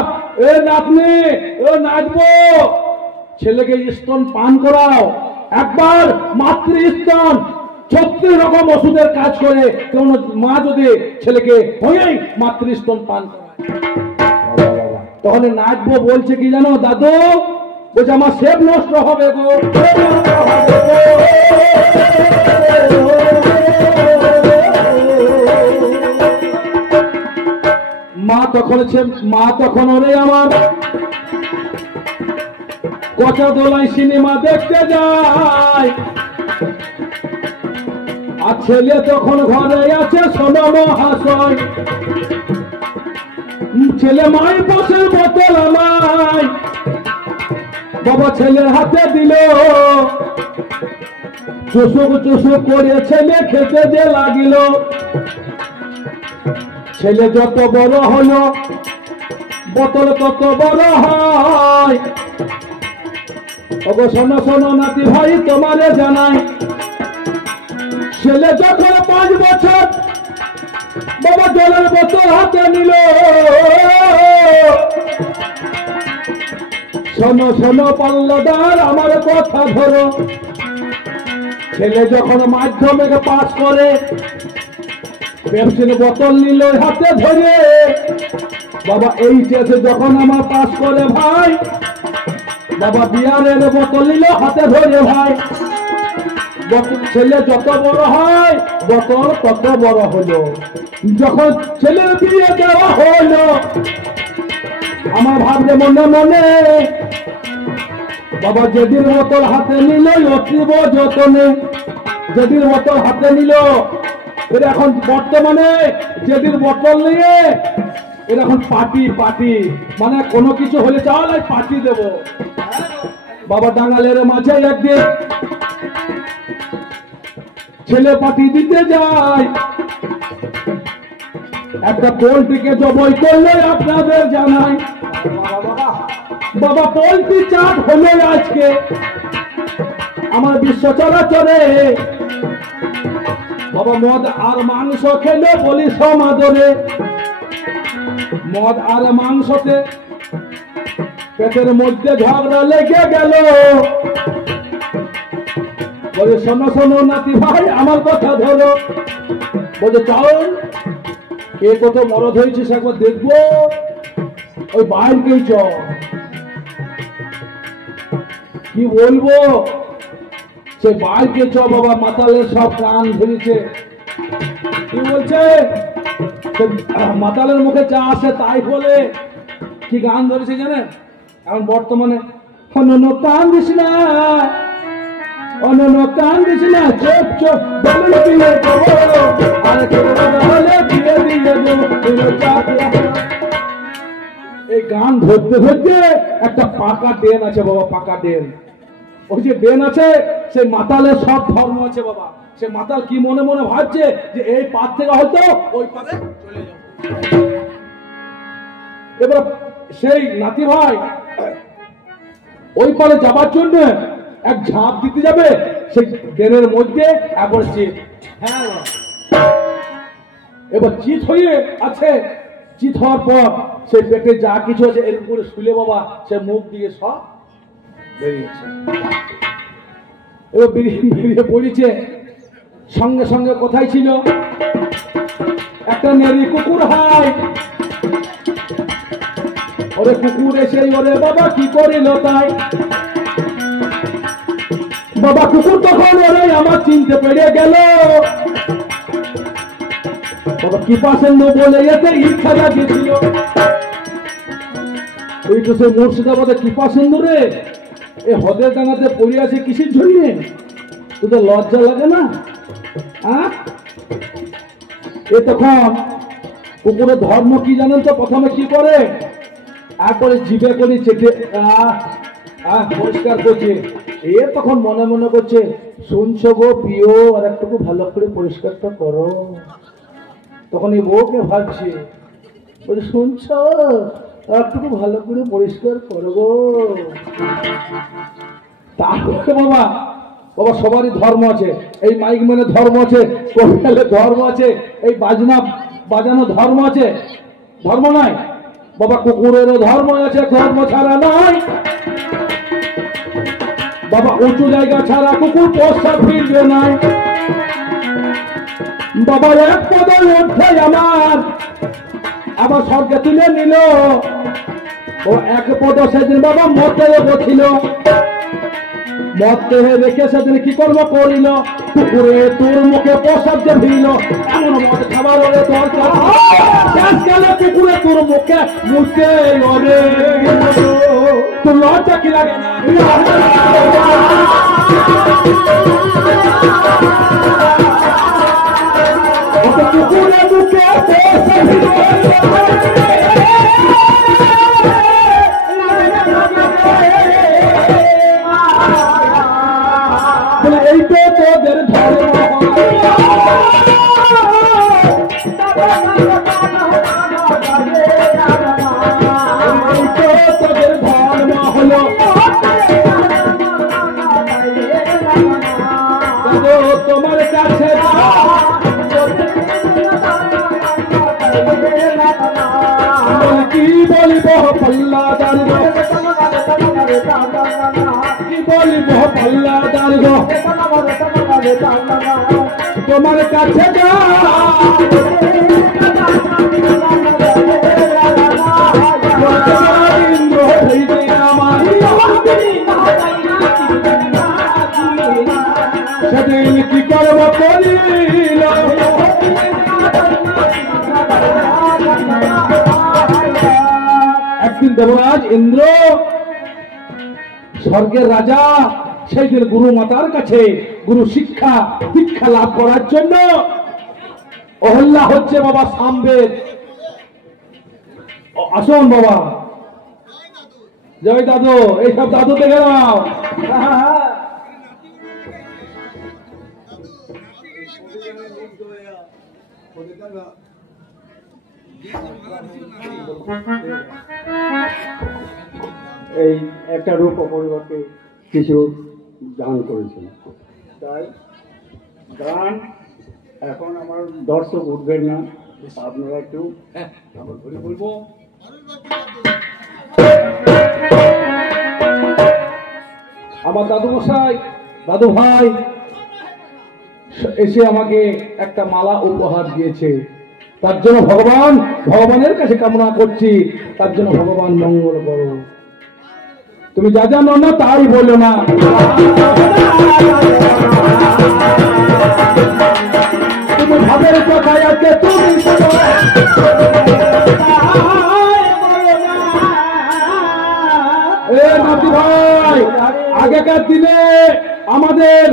এ নাতনি ও নাচবো, ছেলেকে স্তন পান করাও। একবার মাতৃস্তন 36 রকম ওষুধের কাজ করে, কোন মা যদি ছেলেকে হয়েই মাতৃস্তন পান করায়, তখন নাচবো বলছে কি জানো দাদু? বলছে আমার সেব নষ্ট হবে গো। মা তখন ওরে আমার কচা দোলাই সিনেমা দেখতে যায়, আর ছেলে তখন ঘরে আছে সোনা মহাশয়। ছেলে মাই বসে বোতল আমায় বাবা ছেলের হাতে দিল, চুসুক চুসুক করে ছেলে খেতে যে লাগিল। ছেলে যত বড় হলো বোতল তত বড় হয়। ওগো শোনো শোনো নাতি ভাই তোমারে জানাই, ছেলে যখন 5 বছর বাবা জলের বোতল হাতে নিল। শোনো শোনো পাল্লাদার আমার কথা ধরো, ছেলে যখন মাধ্যমিকে পাস করে পেপসির বোতল নিল হাতে ধরে, বাবা এইচএসে যখন আমার পাস করে ভাই, বাবা বিয়ারের বোতল নিল হাতে ধরে ভাই। ছেলে যত বড় হয় বোতল তত বড় হলো। যখন ছেলের বিয়ে দেওয়া হলো, আমার ভাবলে মনে মনে, বাবা যেদিন বোতল হাতে নিল অতীব যতনে, যেদিন বোতল হাতে নিল এর এখন বর্তমানে যেদিন বোতল নিয়ে এর এখন পার্টি পার্টি, মানে কোনো কিছু হলে চাল পার্টি দেব। বাবা ডাঙ্গালের মাঝে একদিন ছেলে পার্টি দিতে যায়, একটা পোল্ট্রিকে জবাই করলে আপনাদের জানাই। বাবা পোল্ট্রি চাট হলো আজকে আমার বিশ্ব চরাচরে। বাবা মদ আর মাংস খেলে বলি সমাদরে, মদ আর মাংসতে পেটের মধ্যে ঝগড়া লেগে গেল। বলে শোনো শোনো নাতি ভাই আমার কথা ধরো। বলে চল কে কত মরদ হয়েছিস একবার দেখবো, ওই বাইরকেই চল। কি বলবো, সে বাইরকে চ। বাবা মাতালের সব কান ধরেছে। কি বলছে, মাতালের মুখে যা আসে তাই বলে। কি গান ধরেছে জানেন এখন বর্তমানে, অনন্য কান দিস না, অনন্য কান দিস না, চোখ চোখ বলে দিয়ে দেবো, আর হলে দিয়ে দিয়ে দেবো। এই গান ধরতে ধরতে একটা পাকা ড্রেন আছে বাবা, পাকা ড্রেন। ওই যে ড্রেন আছে সেই মাতালের সব ধর্ম আছে বাবা। সে মাতাল কি মনে মনে ভাবছে যে এই পার থেকে হয়তো ওই পারে চলে যাবে। এবার সেই নাতি ভাই ওই পারে যাবার জন্য এক ঝাঁপ দিতে যাবে, সেই ড্রেনের মধ্যে একবার চিত। হ্যাঁ এবার চিত হয়ে আছে, চিত হওয়ার পর সেই পেটে যা কিছু আছে এর উপরে শুলে বাবা সে মুখ দিয়ে সব বেরিয়েছে। এবার বেরিয়ে পড়েছে। সঙ্গে সঙ্গে কোথায় ছিল একটা নেড়ি কুকুর, হাই ওরে কুকুর এসে ওরে বাবা কি করিল তাই। বাবা কুকুর তখন ওরে আমার চিনতে পেরে গেল। বাবা কি পাশের নো বলে এতে ইচ্ছা লাগিয়েছিল। ওই তো সে মুর্শিদাবাদে কি পাশেন্দ্র রে, এ হদের ডাঙাতে পড়ে আছে কিসের জন্য, তোদের লজ্জা লাগে না? এ তখন কুকুরের ধর্ম কি জানেন তো, প্রথমে কি করে একবারে জিভে করে চেটে পরিষ্কার করছে। এ তখন মনে মনে করছে, শুনছো গো প্রিয়, আর একটু ভালো করে পরিষ্কারটা করো। তখন এই বউকে ভাবছে, বলে শুনছ একটু ভালো করে পরিষ্কার করো গো। তারপরে বাবা বাবা সবারই ধর্ম আছে, এই মাইক মেনে ধর্ম আছে, কবিতালে ধর্ম আছে, এই বাজনা বাজানো ধর্ম আছে, ধর্ম নাই বাবা। কুকুরেরও ধর্ম আছে, ধর্ম ছাড়া নাই বাবা। উঁচু জায়গা ছাড়া কুকুর পশ্চাৎ ফিরবে নাই বাবা। এক পদল উঠে আমার আবার স্বর্গে তুলে নিল। ও এক পদ সেদিন বাবা মতে ছিল, মতে রেখে সেদিন কি কর্ম করিল, কুকুরে তোর মুখে প্রসাদ যে ভিড়ল। এমন মদ খাবার ওরে তোর গেলে কুকুরে তোর মুখে মুখে ওরে। তোর লজ্জা কি লাগে না? কুকুরে মুখে এই তো তোদের ধর্ম, তোদের ধর্ম হলো তোমার কাছে কি বলিব পল্লা দাঁড়, কি বলিব পল্লা দাঁড় তোমার কাছে যা সেদিন কি কর্ম করিল একদিন দেবরাজ ইন্দ্র স্বর্গের রাজা সেই দিন গুরু মাতার কাছে গুরু শিক্ষা দীক্ষা লাভ করার জন্য অহল্যা হচ্ছে বাবা সামবেদ আসুন বাবা জয় দাদু এইসব দাদু দেখে নাও এই একটা রূপ অপরিবর্তে কিছু গান করেছেন, তাই গান এখন আমার দর্শক উঠবেন না, আপনারা একটু আবার ঘুরে বলবো। আমার দাদু মশাই দাদু ভাই এসে আমাকে একটা মালা উপহার দিয়েছে, তার জন্য ভগবানের কাছে কামনা করছি, তার জন্য ভগবান মঙ্গল করো। তুমি যা জানো না তাই বলো না, তুমি ভাবের কথায় আজকে তুমি নাতি ভাই আগেকার দিনে আমাদের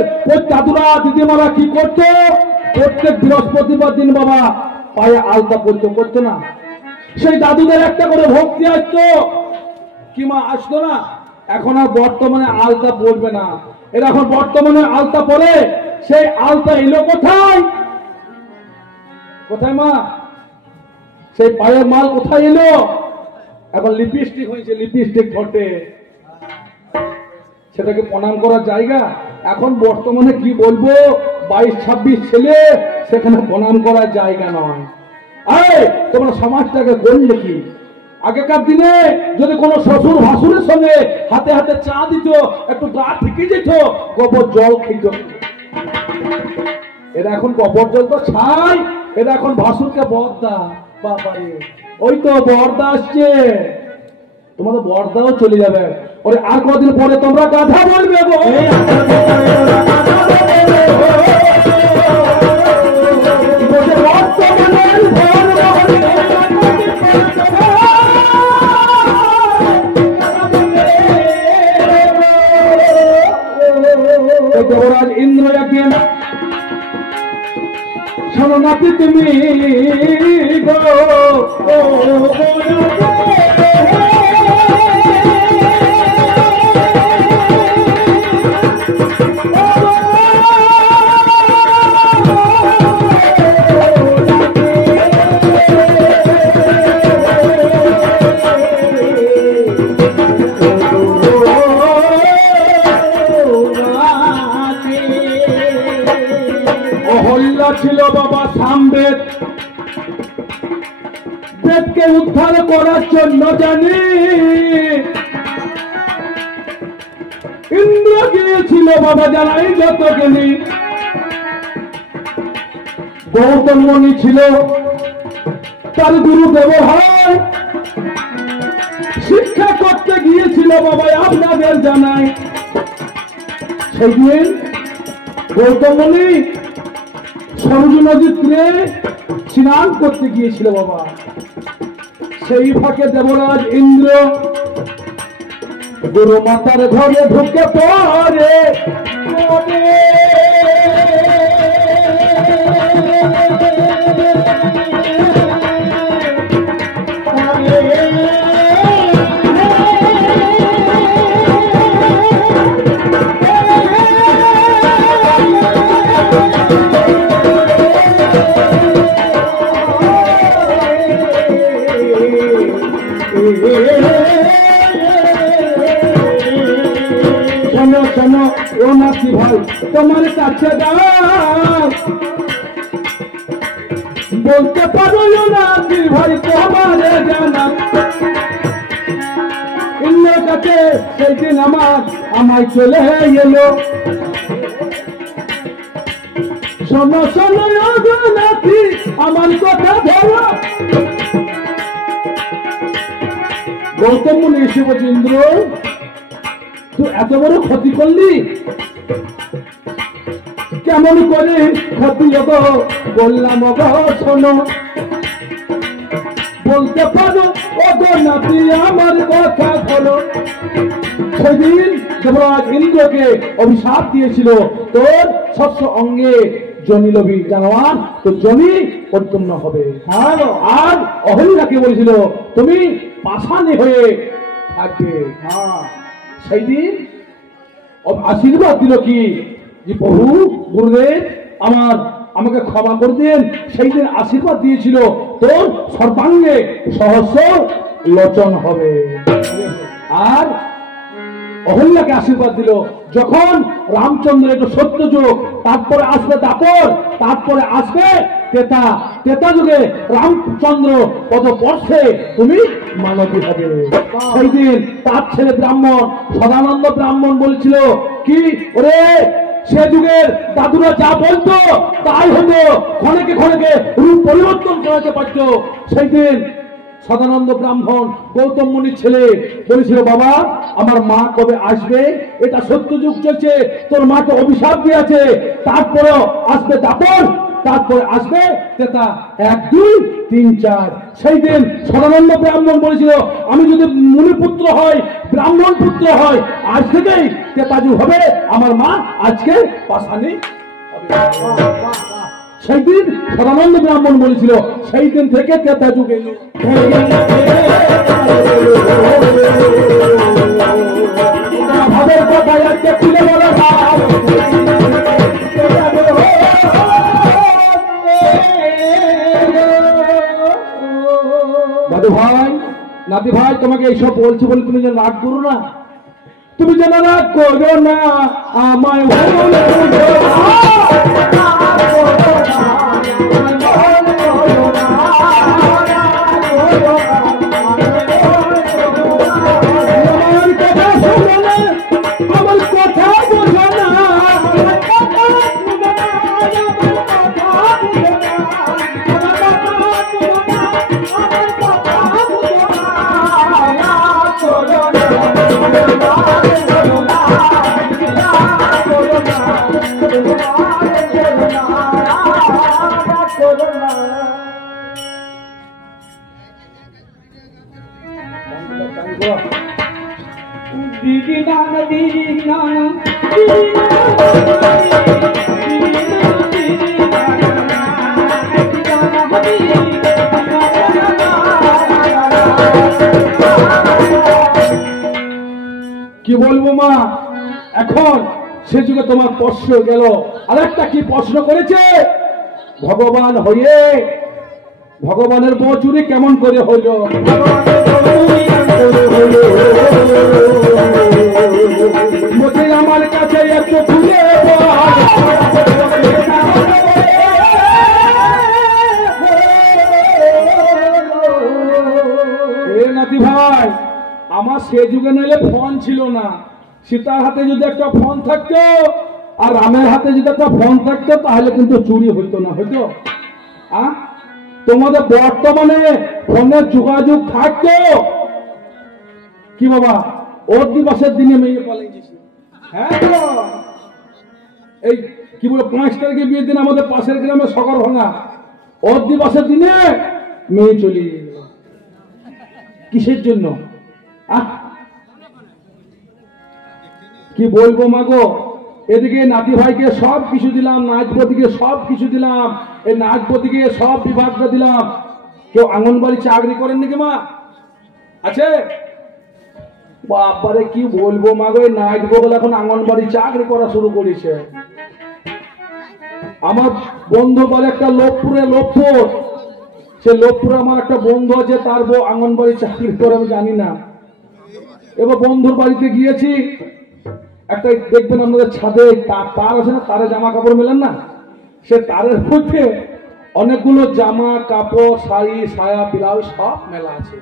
দাদুরা দিদিমারা কি করতো, প্রত্যেক বৃহস্পতিবার দিন বাবা পায়ে আলতা করতো না, সেই দাদুদের একটা করে ভক্তি আসতো কি মা আসতো না। এখন আর বর্তমানে আলতা পড়বে না, এরা এখন বর্তমানে আলতা পরে, সেই আলতা এলো কোথায় কোথায় মা, সেই পায়ের মাল কোথায় এলো, এখন লিপস্টিক হয়েছে, লিপস্টিক ঘটে, সেটাকে প্রণাম করার জায়গা। এখন বর্তমানে কি বলবো 22-26 ছেলে, সেখানে প্রণাম করার জায়গা নয়। আরে তোমরা সমাজটাকে করলে কি, আগেকার দিনে যদি কোনো শ্বশুর ভাসুরের সঙ্গে হাতে হাতে চা দিত, একটু গা ঠিকে যেত, গোবর জল খেত। এরা এখন গোবর জল তো ছাই, এরা এখন ভাসুরকে বর্দা, বাবারে ওই তো বর্দা আসছে, তোমাদের বর্দাও চলে যাবে, ওরে আর কদিন পরে তোমরা গাধা বলবে গো। দেবরাজ ইন্দ্র একদিন শোনো নাতি তুমি গো ছিল বাবা সামবেদ, বেদকে উদ্ধার করার জন্য জানি ইন্দ্র গিয়েছিল বাবা, জানাই যত জ্ঞানী গৌতম মুনি ছিল তার গুরুদেব হয়, শিক্ষা করতে গিয়েছিল বাবা, আপনাদের জানাই সেদিন গৌতম মুনি সরজু নদীতে স্নান করতে গিয়েছিল বাবা, সেই ফাঁকে দেবরাজ ইন্দ্র গুরু মাতার ঘরে ঢুকে পড়ে, শোনো শোনো ও নাতি ভাই তোমার কাছে বলতে পারো নাতি ভাই তোমার জানা, ইন্দ্রের কাছে সেই দিন আমায় চলে এলো, শোনো শোনো নাতি আমার কথা ধরো। গৌতম মুনি এসে বলছে ইন্দ্র তুই এত বড় ক্ষতি করলি, কেমন করে ক্ষতি গো বললাম গো শোনো, বলতে পারো ও গো নাতি আমার কথা শোনো। সেদিন যমরাজ ইন্দ্রকে অভিশাপ দিয়েছিল তোর শস্য অঙ্গে জনি লবি জানোয়ার, তো জনি পরিপূর্ণ হবে। আর অহল্যাকে বলেছিল তুমি পাষাণী হয়ে থাকবে। সেই দিন আশীর্বাদ দিল কি যে প্রভু গুরুদেব আমাকে ক্ষমা করে দিন। সেই দিন আশীর্বাদ দিয়েছিল তোর সর্বাঙ্গে সহস্র লোচন হবে। আর অহল্যাকে আশীর্বাদ দিল যখন রামচন্দ্র একটু সত্য যুগ, তারপরে আসবে দাপর, তারপরে আসবে তেতা, তেতা যুগে রামচন্দ্র কত পড়ছে তুমি মানবী হবে। সেই দিন তার ছেলে ব্রাহ্মণ সদানন্দ ব্রাহ্মণ বলছিল কি ওরে সে যুগের দাদুরা যা বলতো তাই হতো, ক্ষণেকে ক্ষণেকে রূপ পরিবর্তন করাতে পারত। সেই দিন সদানন্দ ব্রাহ্মণ গৌতম মুনির ছেলে বলেছিল বাবা আমার মা কবে আসবে, এটা সত্য যুগ চলছে, তোর মাকে অভিশাপ দিয়েছে, তারপরেও আসবে দাপর, তারপরে আসবে তেতা, 1 2 3 4। সেই দিন সদানন্দ ব্রাহ্মণ বলেছিল আমি যদি মুনিপুত্র হয় ব্রাহ্মণ পুত্র হয় আজ থেকেই তেতা যুগ হবে, আমার মা আজকে পাষাণী হবে। সেই দিন সদানন্দ ব্রাহ্মণ বলেছিল, সেই দিন থেকে তেতা যুগ এলো। ভাবের কথা আজকে তুলে বলা দাদু ভাই নাতি ভাই তোমাকে এইসব বলছি বলে তুমি যেন রাগ করো না, তুমি যেন রাগ করো না আমায় কি বলবো মা, এখন সে যুগে তোমার প্রশ্ন গেল। আর একটা কি প্রশ্ন করেছে, ভগবান হয়ে ভগবানের বউ চুরি কেমন করে হইল? বলছে আমার কাছে একটু খুলে নাতি ভাই, আমার সে যুগে নইলে ফোন ছিল না, সীতার হাতে যদি একটা ফোন থাকতো আর রামের হাতে যদি একটা ফোন থাকতো তাহলে কিন্তু চুরি হইতো না, হইতো? তোমাদের বর্তমানে ফোনের যোগাযোগ থাকতো কি বাবা, ওর দিবসের দিনে মেয়ে পালিয়ে গেছে। হ্যাঁ এই কি বলে 5 তারিখে বিয়ের দিন আমাদের পাশের গ্রামে সকর ভাঙা, ওর দিবসের দিনে মেয়ে চলে গেল। কিসের জন্য? কি বলবো মাগো, এদিকে নাতি ভাইকে সব কিছু দিলাম, নাচপতিকে সব কিছু দিলাম, এই নাচপতিকে সব বিভাগটা দিলাম। কেউ আঙ্গনবাড়ি চাকরি করেন নাকি মা? আছে? বাবারে কি বলবো মাগো, এই নাচবো বলে এখন আঙ্গনবাড়ি চাকরি করা শুরু করেছে। আমার বন্ধু বলে একটা লোকপুর, সে লোকপুরে আমার একটা বন্ধু আছে, তার বউ আঙ্গনবাড়ি চাকরি করে, আমি জানি না। এবার বন্ধুর বাড়িতে গিয়েছি, একটা দেখবেন আমাদের ছাদে তার আছে না, তারে জামা কাপড় মেলেন না, সে তারের মধ্যে অনেকগুলো জামা কাপড় শাড়ি সায়া ব্লাউজ সব মেলা আছে।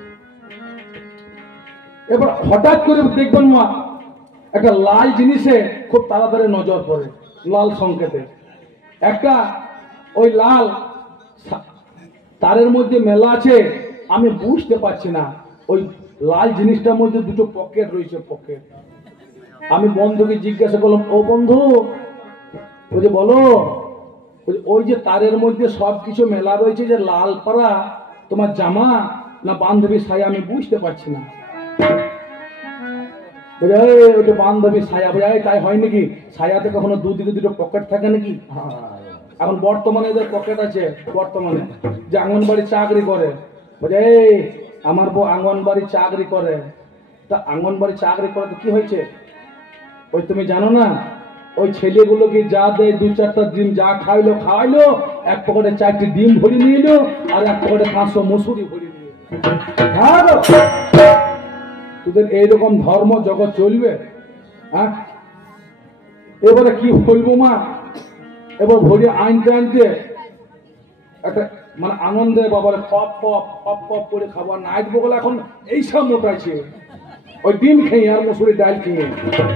এবার হঠাৎ করে দেখবেন মা একটা লাল জিনিসে খুব তাড়াতাড়ি নজর পড়ে, লাল সংকেতে একটা ওই লাল তারের মধ্যে মেলা আছে। আমি বুঝতে পারছি না, ওই লাল জিনিসটার মধ্যে দুটো পকেট রয়েছে, পকেট। আমি বন্ধুকে জিজ্ঞাসা করলাম, ও বন্ধু ওই যে বলো, ওই যে তারের মধ্যে সবকিছু মেলা রয়েছে, যে লাল পাড়া তোমার জামা না বান্ধবী ছায়া আমি বুঝতে পারছি না। ওটা বান্ধবী ছায়া বোঝায়, তাই হয় নাকি? ছায়াতে কখনো দুদিকে দুটো পকেট থাকে নাকি? এখন বর্তমানে এদের পকেট আছে, বর্তমানে যে আঙ্গনবাড়ি চাকরি করে, বোঝে আমার বউ আঙ্গনবাড়ি চাকরি করে। তা আঙ্গনবাড়ি চাকরি করে তো কি হয়েছে? ওই তুমি জানো না, ওই ছেলেগুলোকে যা দেয়, 2-4টা ডিম যা খাওয়াইলো, এক পকেটে 4টি ডিম ভরি নিয়ে এলো, আর এক পকেটে 500 মুসুরি ভরি নিয়ে। তোদের এইরকম ধর্ম জগৎ চলবে? হ্যাঁ, এবারে কি বলবো মা, এবার ভরি আনতে আনতে একটা মানে আনন্দে বাবারে পপ পপ পপ পপ করে খাবার নাইট বগল এখন এইসব মোটাইছে, ওই ডিম খেয়ে আর মসুরি ডাল খেয়ে,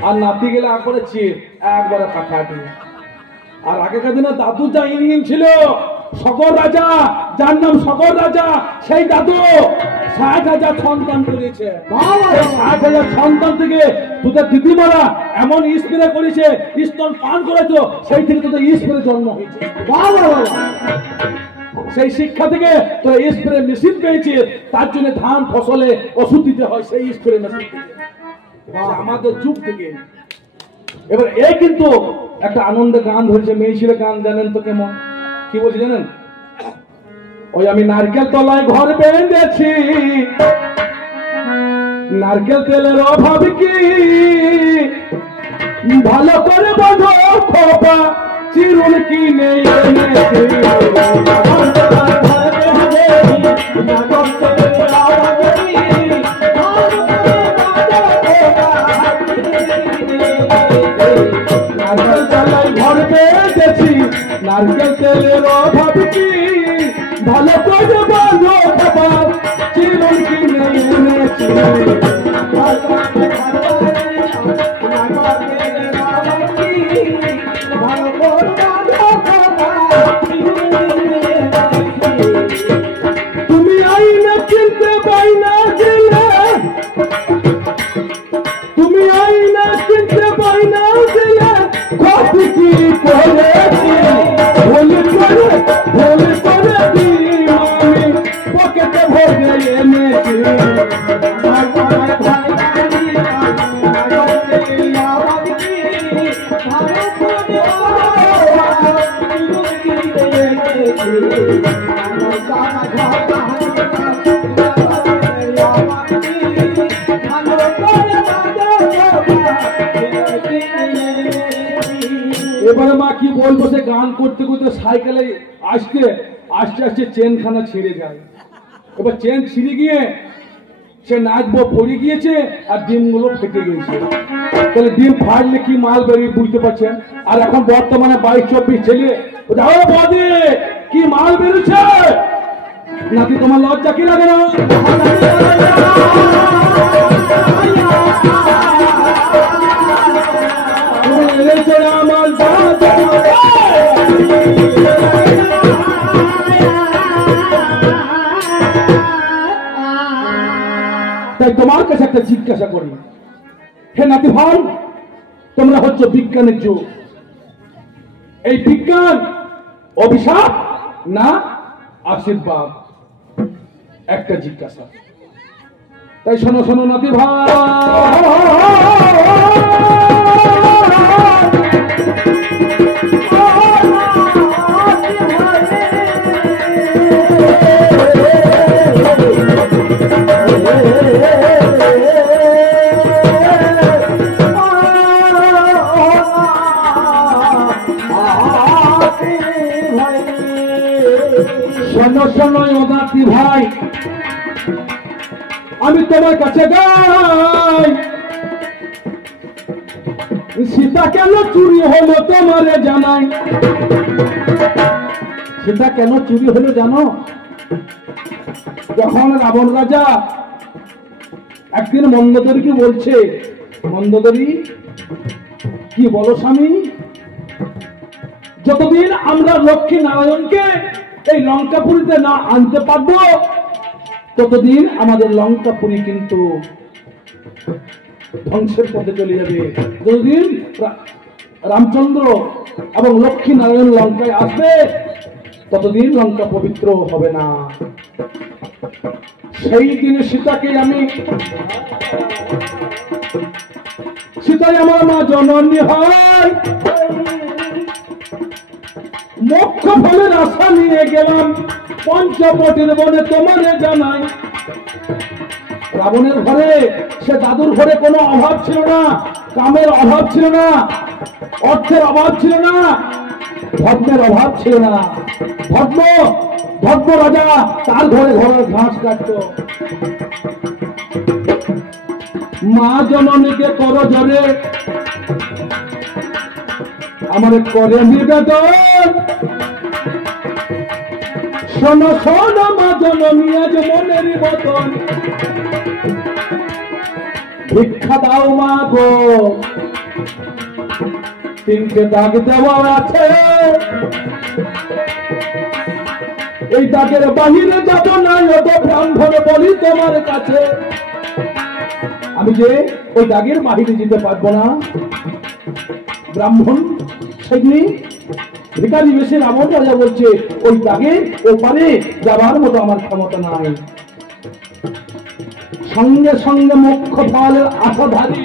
আর নাতি গেলে একবারে চির একবারে কাঠাটি। আর আগেকার দিনে দাদু যা ইঞ্জিন ছিল, শকর রাজা, যার নাম শকর রাজা, সেই দাদু 60,000 সন্তান করেছে। 60,000 সন্তান থেকে তোদের দিদিমারা এমন স্প্রে করেছে, স্তন পান করেছো, সেই থেকে তোদের স্প্রে জন্ম হয়েছে। সেই শিক্ষা থেকে তো স্প্রে মেশিন পেয়েছে, তার জন্য ধান ফসলে ওষুধ দিতে হয় সেই স্প্রে মেশিন থেকে, আমাদের যুগ থেকে। এবার এই কিন্তু একটা আনন্দের গান ধরেছে, মেয়ে ছিল গান, জানেন তো কেমন? কি বলছি জানেন? ওই আমি নারকেল তলায় ঘর বেঁধেছি, নারকেল তেলের অভাব কি, ভালো করে বাঁধো খোপা, চিরুন কিনে এনেছি। নারকেল তলায় ঘর বেঁধেছি, নারকেল তেলের অভাব কি, ভালো করে বাঁধো খোপা, চিরুন কিনে এনেছি। তুমি আইনা চিনতে পাই না দিলে, তুমি আইনা চিনতে পাই না দিলে, কত কি করেছি, ভুল করে দিই আমি পকেটে ভরে এনেছি। এবারে মা কি বলবো, সে গান করতে করতে সাইকেলে আসতে আস্তে আস্তে চেনখানা ছিঁড়ে যায়। এবার চেন ছিঁড়ে গিয়ে সে নাচবো পড়ে গিয়েছে, আর ডিমগুলো ফেটে গিয়েছে। তাহলে ডিম ফাটলে কি মাল বেরিয়ে বুঝতে পারছেন? আর এখন বর্তমানে 22-24 ছেলে বদে কি মাল বেরোচ্ছে, নাকি তোমার লজ্জা কি লাগে না? আমার তাই তোমার কাছে একটা জিজ্ঞাসা করি, হে নাতি ভাই, তোমরা হচ্ছে বিজ্ঞানের যুগ, এই বিজ্ঞান অভিশাপ না আশীর্বাদ? একটা জিজ্ঞাসা। তাই শোনো শোনো নাতি ভাই, শোনো শোনো নাতি ভাই, আমি তোমার কাছে গাই, সীতা কেন চুরি হলো তোমারে জানাই। সীতা কেন চুরি হলো জানো? যখন রাবণ রাজা একদিন মন্দোদরীকে বলছে, মন্দোদরী কি বলো স্বামী, যতদিন আমরা লক্ষ্মী নারায়ণকে এই লঙ্কাপুরীতে না আনতে পারবো, ততদিন আমাদের লঙ্কাপুরী কিন্তু ধ্বংসের পথে চলে যাবে। যতদিন রামচন্দ্র এবং লক্ষ্মী নারায়ণ লঙ্কায় আসবে ততদিন লঙ্কা পবিত্র হবে না। সেই দিনে সীতাকে আমি, সীতাই আমার মা জননী হয়, মোক্ষ ফলের আশা নিয়ে গেলাম পঞ্চবটির বনে, তোমারে জানাই। রাবণের ঘরে, সে দাদুর ঘরে কোনো অভাব ছিল না, কামের অভাব ছিল না, অর্থের অভাব ছিল না, ধর্মের অভাব ছিল না। ধর্ম রাজা তার ঘরে ঘরে ঘাস কাটত। মা জননীকে কর জরে আমার করে নিবেদন, শোনো শোনো মা জননী আজ মনের বদন, ভিক্ষা দাও মা গো, তিনটে দাগ দেওয়া আছে, এই দাগের বাহিরে যাব না, অত ব্রাহ্মণ বলি তোমার কাছে। আমি যে ওই দাগের বাহিরে যেতে পারবো না। ব্রাহ্মণ সেদিন ভিখারি বেশি রাবণ রাজা বলছে ওই দাগে ওপারে যাবার মতো আমার ক্ষমতা নাই। সঙ্গে সঙ্গে মোক্ষ ফলের আশাধারী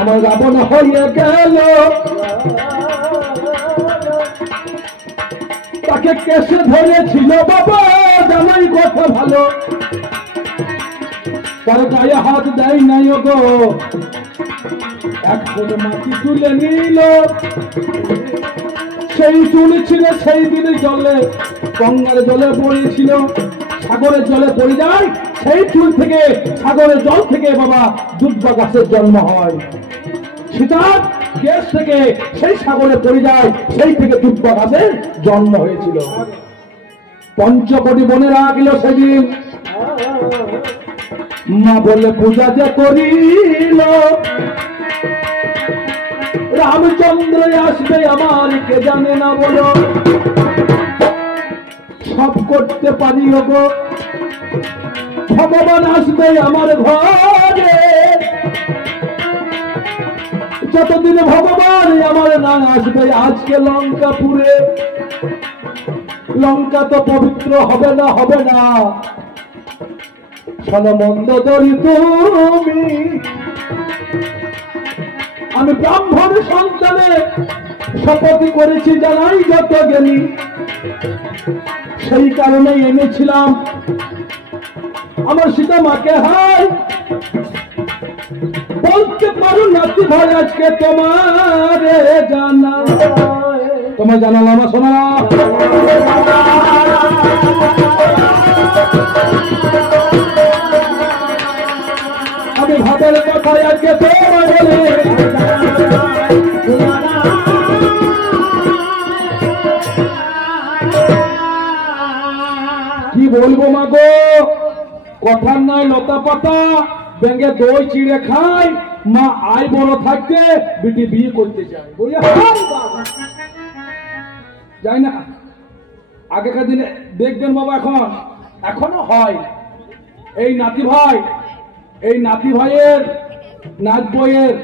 আমার রাবণ হয়ে গেল, তাকে কেসে ধরেছিল বাবা জানাই কথা ভালো, তার গায়ে হাত দেয় নাই গো, এক ফুট মাটি তুলে নিল, সেই চুল ছিল সেই দিনে জলে, গঙ্গার জলে পড়েছিল, সাগরের জলে পড়ে যায়, সেই চুল থেকে সাগরের জল থেকে বাবা দুব্বা গাছের জন্ম হয়। সীতার কেশ থেকে সেই সাগরে পড়ে যায়, সেই থেকে দুব্বা গাছের জন্ম হয়েছিল। পঞ্চকোটি বনে রাখল সেদিন, মা বলে পূজা যে করিল, রামচন্দ্র আসবে আমার কে জানে না বলো, সব করতে পারি গো, ভগবান আসবে আমার ঘরে, যতদিন ভগবান আমার না আসবে আজকে লঙ্কাপুরে, লঙ্কা তো পবিত্র হবে না, হবে না। সনমন্দরি তুমি, আমি ব্রাহ্মণ সন্তানে শপথ করেছি জানাই যত জ্ঞানী, সেই কারণে এনেছিলাম আমার সীতা মাকে। হাই বলতে পারো নাতি ভাই আজকে তোমার জানা, তোমার জানালাম শোনা, আমি ভাবের কথায় আজকে তোমার বলে কি বলবো মা গো, কথার নাই লতা পাতা, ব্যাঙে দই চিড়ে খায়, মা আয় বড় থাকতে বিটি বিয়ে করতে চায়, বলি যাই না। আগেকার দিনে দেখবেন বাবা, এখনো হয়, এই নাতি ভাইয়ের নাচ বইয়ের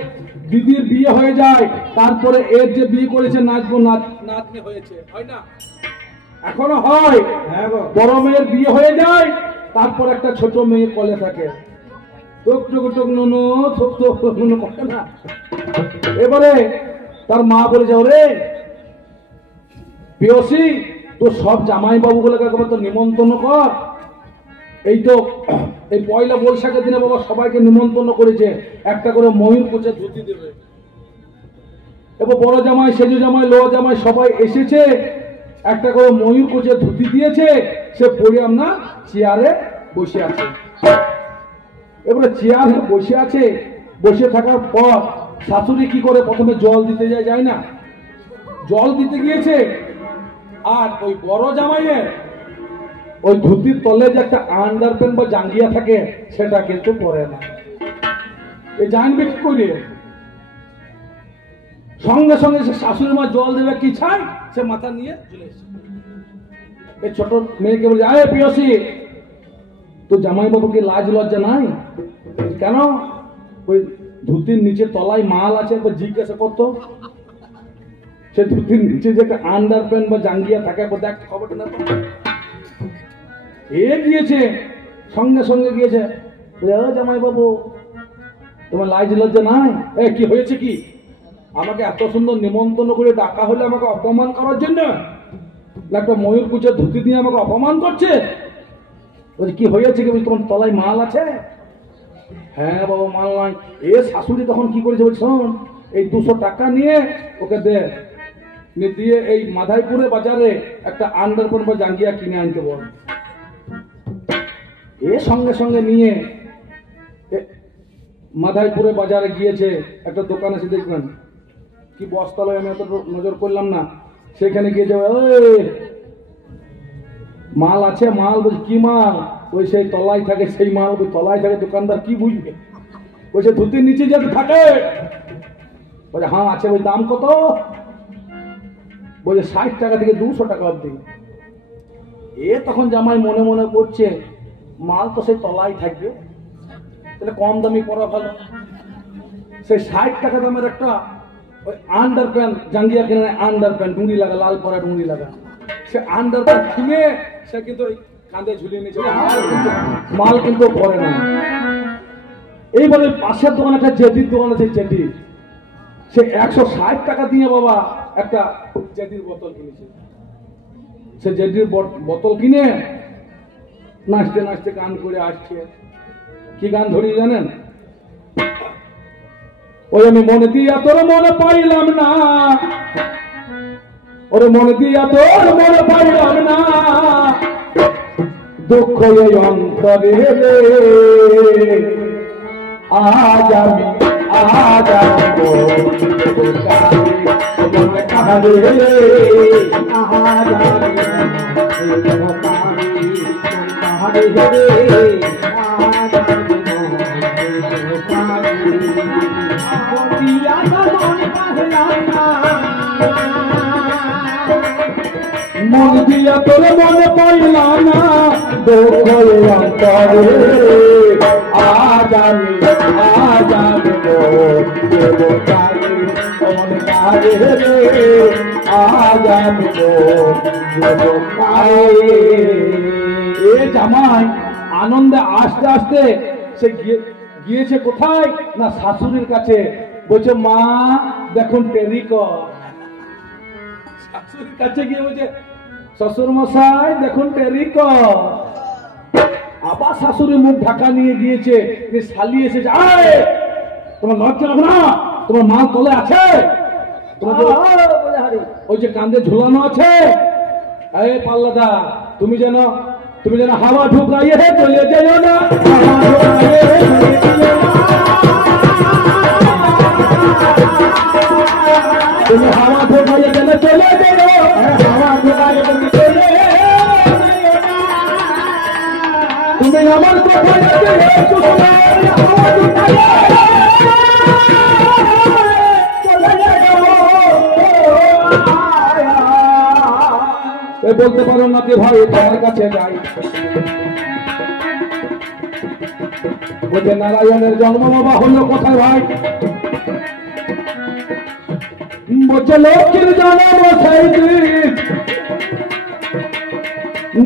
দিদির বিয়ে হয়ে যায়, তারপরে এর যে বিয়ে করেছে নাচবো নাতনি হয়েছে, হয় না? এখনো হয়। বড় মেয়ের বিয়ে হয়ে যায়, তারপর একটা ছোট মেয়ে কলে থাকে, এবারে তার মা বলে যাও রে পিয়সী, তো সব জামাই বাবু গুলোকে একবার তো নিমন্ত্রণ কর, এই তো এই পয়লা বৈশাখের দিনে বাবা সবাইকে নিমন্ত্রণ করেছে, একটা করে ময়ূর কোচে ধুতি দেবে। এবার বড় জামাই, সেজু জামাই, লোয়া জামাই সবাই এসেছে, একটা করে ময়ূর কোচে ধুতি দিয়েছে, সে পরে আমরা চেয়ারে বসে আছে। এবারে চেয়ারে বসে আছে, বসে থাকার পর শাশুড়ি কি করে প্রথমে জল দিতে যায় না, জল দিতে গিয়েছে, আর ওই বড় জামাইয়ের ওই ধুতির তলে যে একটা আন্ডার প্যান্ট বা জাঙ্গিয়া থাকে সেটা কিন্তু পরে না, এই জানবে কি করে? সঙ্গে সঙ্গে সে শাশুড়ি মা জল দেবে কি ছাই, সে মাথা নিয়ে চলে এসেছে। এই ছোট মেয়েকে বলে, আরে পিয়সী, তো জামাই বাবুকে লাজ লজ্জা নাই কেন? ওই ধুতির নিচে তলায় মাল আছে একবার জিজ্ঞাসা করতো। সে ধুতির নিচে যে একটা আন্ডার প্যান্ট বা জাঙ্গিয়া থাকে একবার দেখ খবরটা না। এ গিয়েছে সঙ্গে সঙ্গে গিয়েছে, জামাই বাবু তোমার লাজ লজ্জা নাই? কি হয়েছে কি? আমাকে এত সুন্দর নিমন্ত্রণ করে ডাকা হলে আমাকে অপমান করার জন্য? একটা ময়ূর কুচের ধুতি দিয়ে আমাকে অপমান করছে। বলছি কি হয়েছে কি? বলছি তোমার তলায় মাল আছে? হ্যাঁ বাবা মাল নাই। এ শাশুড়ি তখন কি করেছে বলছি, শোন এই 200 টাকা নিয়ে ওকে দে, দিয়ে এই মাধাইপুরে বাজারে একটা আন্ডারপ্যান্ট বা জাঙ্গিয়া কিনে আনতে বল। এ সঙ্গে সঙ্গে নিয়ে মাধাইপুরে বাজারে গিয়েছে। একটা দোকান আছে দেখবেন কি বস্তালয়, আমি অত নজর করলাম না। সেখানে গিয়েছে, মাল আছে? মাল? বলছে কি মাল? ওই সেই তলায় থাকে সেই মাল। ওই তলায় থাকে। দোকানদার কি বুঝবে? বলছে ধুতির নিচে যেতে থাকে। বলছে হ্যাঁ আছে। ওই দাম কত? বলছে 60 টাকা থেকে 200 টাকা অব্দি। এ তখন জামাই মনে মনে করছে মাল তো সেই তলায় থাকবে, তাহলে কম দামি পরা ভালো। সেই 60 টাকা দামের একটা ওই আন্ডার প্যান্ট জাঙ্গিয়া কিনে, আন্ডার প্যান্ট ডুঁড়ি লাগা, লাল পরা ডুঁড়ি লাগা। সে আন্ডার প্যান্ট কিনে সে কিন্তু কাঁধে ঝুলিয়ে নিয়েছে, মাল কিন্তু পরে না। এইবারে পাশের দোকান একটা জেটির দোকান আছে, জেটি। সে 160 টাকা দিয়ে বাবা একটা জেটির বোতল কিনেছে। সে জেটির বোতল কিনে নাচতে নাচতে গান করে আসছে। কি গান ধরি জানেন? ওই আমি মনে দিয়া তোর মনে পাইলাম না, ওরে মনে দিয়া তোর মনে পাইলাম না, দুঃখ এই অন্তরে আজ আমি মন দিয়া তোর মনে পাইলাম না, দুঃখ অন্তরে আজ আমি জামাই আনন্দে আস্তে আস্তে সে গিয়েছে কোথায় না শাশুড়ির কাছে। বলছে মা দেখুন টেরি কর। শাশুড়ির কাছে গিয়ে বলছে শ্বশুর মশাই দেখুন টেরি কর। আবার শাশুড়ি মুখ ঢাকা নিয়ে গিয়েছে, শালি এসেছে, আরে তোমার লজ্জা লাগবে না? তোমার মাল তলে আছে? ওই যে কান্দে ঝুলানো আছে। এই পাল্লাদা তুমি যেন হাওয়া ঢুকাইয়ে চলে যাইও না, তুমি হাওয়া ঢুকাইয়ে গেলে চলে যাও, হাওয়া ঢুকাইয়ে চলে তুমি আমার কোথায় বলতে পারো না কি ভাই তোমার কাছে যাই। বলছে নারায়ণের জন্ম বাবা হলো কোথায় ভাই? বলছে লক্ষ্মীর জন্ম সেই দিন,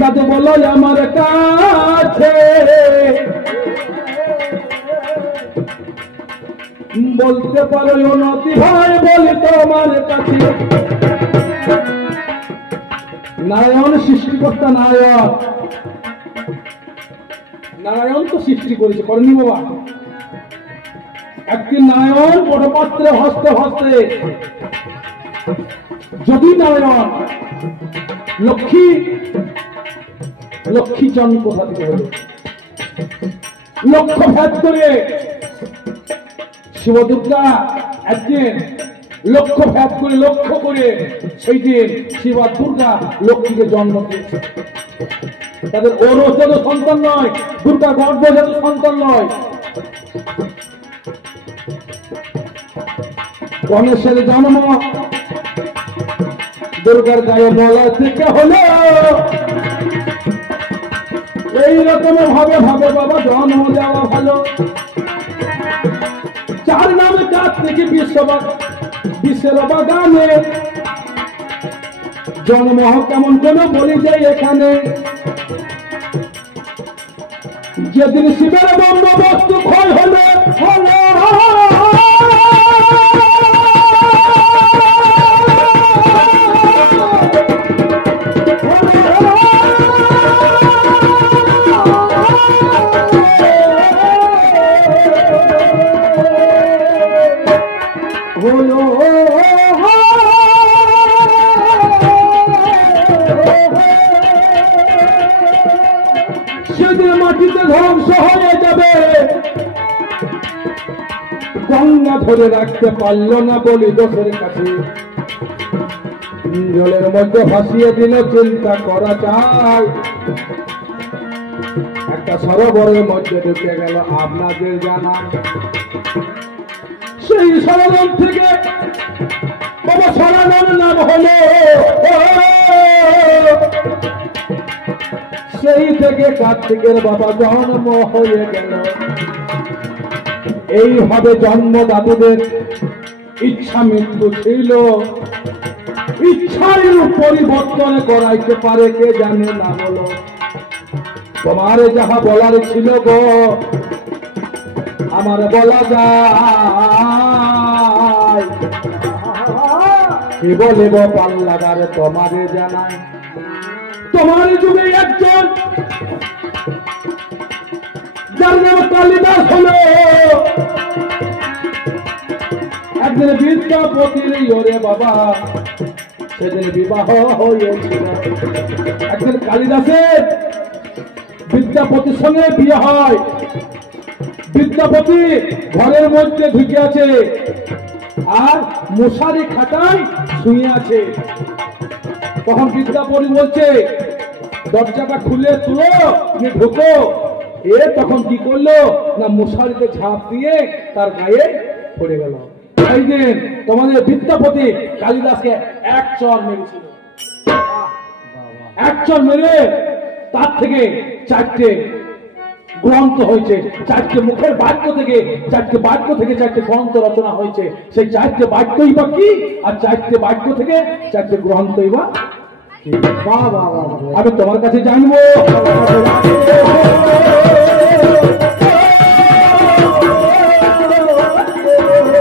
দাদু বলো আমার কাছে, বলতে পারো নদী ভাই বলি তোমার কাছে। নারায়ণ সৃষ্টিকর্তা, নারায়ণ তো সৃষ্টি করেছে, করেনি বাবা? একদিন নারায়ণ বড় পাত্রে হস্তে হস্তে, যদি নারায়ণ লক্ষ্মী জন কোথা থেকে হলো? লক্ষ্য ভেদ করে শিবদুর্গা একদিন লক্ষ্য ভেদ করে লক্ষ্য করে সেই দিন শিবা দুর্গা লক্ষ্মীকে জন্ম দিয়েছে। তাদের ওরসের সন্তান নয়, দুর্গা গর্ভজাত সন্তান নয়। গণেশের জন্ম দুর্গার গায়ে বলা থেকে হলো। এইরকম ভাবে ভাবে বাবা জন্ম দেওয়া ভালো। 4 দেখি বিশ্বের বাগানে জন্ম কেমন করে বলি যাই এখানে যেদিন শিবের বন্দোবস্ত ক্ষয় হলো সেদিন মাটিতে ধ্বংস হয়ে যাবে গঙ্গা ধরে রাখতে পারল না বলি দোষের কাছে জলের মধ্যে ভাসিয়ে দিল চিন্তা করা যায় একটা সরোবরের মধ্যে ঢুকে গেল আপনাদের জানা সেই সরোবর থেকে বাবা সনাতন নাম হলো সেই থেকে কার্তিকের বাবা জন্ম হয়ে গেল এইভাবে জন্মদাতাদের ইচ্ছা মৃত্যু ছিল ইচ্ছার পরিবর্তন করাইতে পারে কে জানে না বলো তোমার যাহা বলার ছিল গো আমার বলা যায় কি বলিব পাল্লাদারে তোমারে জানাই তোমার যুগে একজন যার নাম কালিদাস হলো একদিন বিদ্যাপতির ওরে বাবা সেদিন বিবাহ হয়েছিল একদিন কালিদাসের বিদ্যাপতির সঙ্গে বিয়ে হয় বিদ্যাপতি ঘরের মধ্যে ঢুকে আছে আর মশারি খাটায় শুয়ে আছে তখন বিদ্যাপতি বলছে দরজাটা খুলে তুলো ঢুকো এ তখন কি করলো না মশারিতে ঝাঁপ দিয়ে তার গায়ে পড়ে গেল এই দিন তোমাদের বিদ্যাপতি কালিদাসকে এক চর মেরেছিল এক চর মেরে তার থেকে চারটে গ্রন্থ হয়েছে চারটে মুখের বাক্য থেকে চারটে গ্রন্থ রচনা হয়েছে সেই চারটে বাক্যই বা কি আর চারটে বাক্য থেকে চারটে গ্রন্থই বা আমি তোমার কাছে জানবো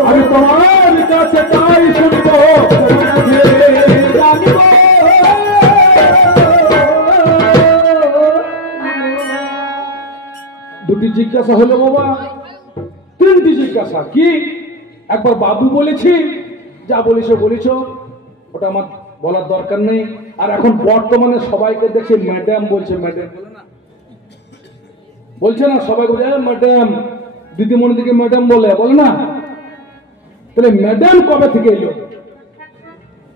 আমি তোমার কাছে তাই শুনবো দুটি জিজ্ঞাসা হলো বাবা তিনটি জিজ্ঞাসা কি একবার বাবু বলেছি যা বলেছ ওটা আমার বলার দরকার নেই আর এখন বর্তমানে সবাইকে দেখে ম্যাডাম বলছে ম্যাডাম বলছে না সবাই বলে ম্যাডাম দিদিমণি থেকে ম্যাডাম বলে না তাহলে ম্যাডাম কবে থেকে এলো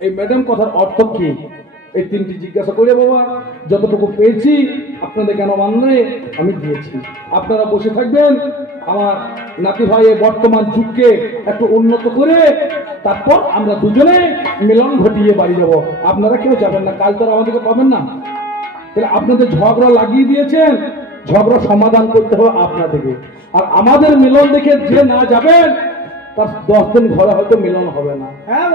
এই ম্যাডাম কথার অর্থ কি এই তিনটি জিজ্ঞাসা করে বাবা যতটুকু পেয়েছি আপনাদের কেন মানলে আমি দিয়েছি আপনারা বসে থাকবেন আমার নাতি ভাই বর্তমান যুগকে একটু উন্নত করে তারপর আমরা দুজনে মিলন ঘটিয়ে বাড়ি যাব আপনারা কেউ যাবেন না কাল তো আমাদেরকে পাবেন না তাহলে আপনাদের ঝগড়া লাগিয়ে দিয়েছেন ঝগড়া সমাধান করতে হবে আপনাদেরকে আর আমাদের মিলন দেখে যে না যাবেন তার 10 দিন ঘরে হয়তো মিলন হবে না হ্যাঁ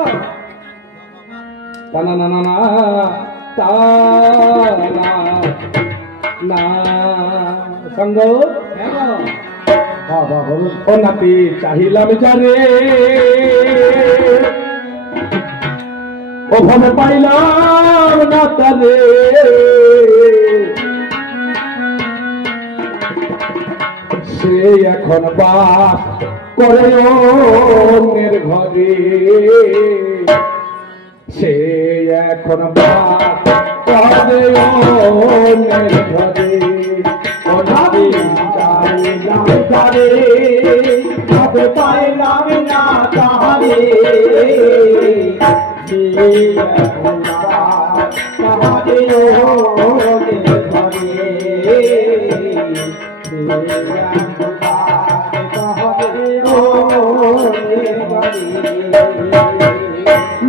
না না না না তা না সঙ্গ ও নাতি চাহিলাম জানে ওভাবে পাইলাম না তারে সে এখন বাস করে অন্যের ঘরে সে এখন বাস করে অন্যের ঘরে পাইলাম না তাহারে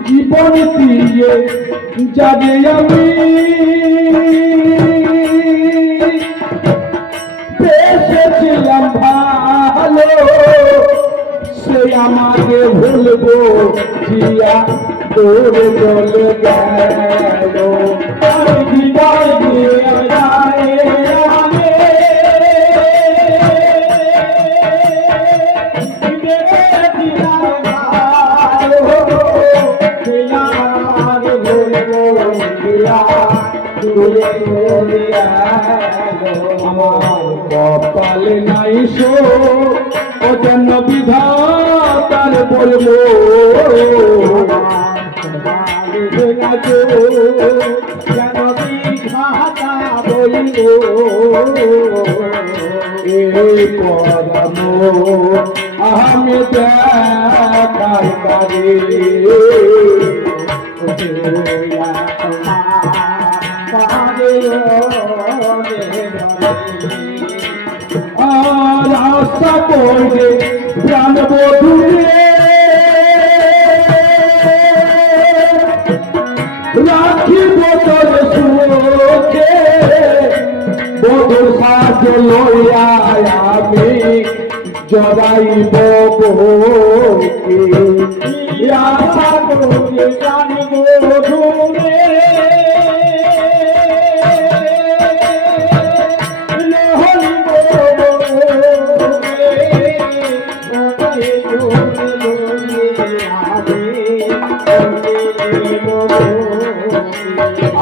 জীবন দিয়ে যাবে আমি বেসেছিলাম ভালো সে আমাকে জিয়া দূরে চলে গেল বিদায় দিয়ে যায় রামে আমার কপালে নাই শো ও যেন বিধাতার বলবো যেন বিধাতা বলবো এই পরমো আমি দেখাই পারি আর আশা করবে প্রাণ বধুরে রাখিব তোর সুখে বধুর সাজ লইয়া আমি জড়াইব বউকে আশা করবে জানিব ধুমে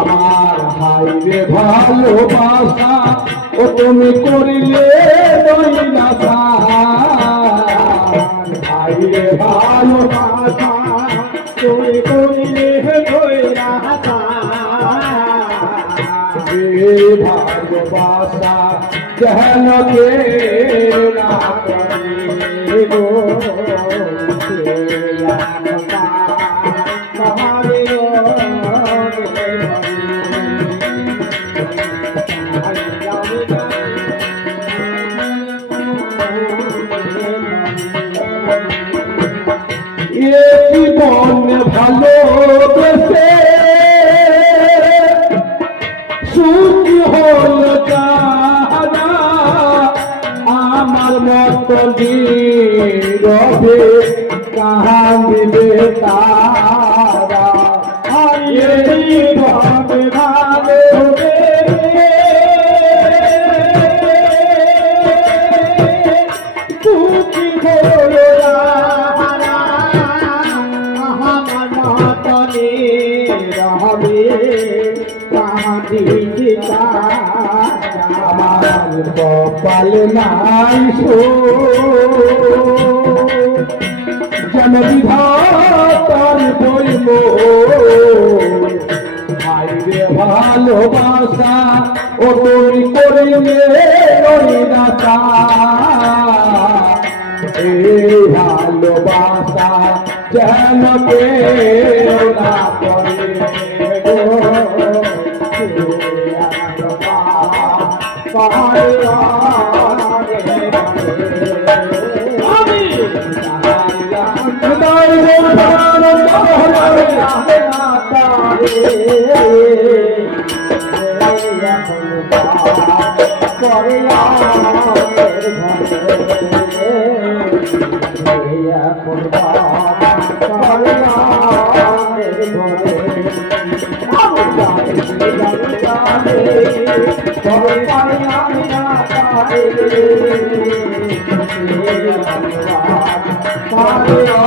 আমার হাইরে ভালোবাসা ও তুমি করিলে দৈনাসা হাইরে ভালোবাসা তুমি করিলে দৈনাসা এই ভালোবাসা যেন কে না করে গো জীবন ভালোবেসে সুখী হল যারা আমার মত নীরবে কাঁদিবে তারা ভাবে ভাবে সুখী হলো আমার কপাল নাই শো যেন বিধাতার বলব হাইরে ভালোবাসা ও তুমি করিলে দৈনাসা এই ভালোবাসা যেন কেউ না করে গো Bye.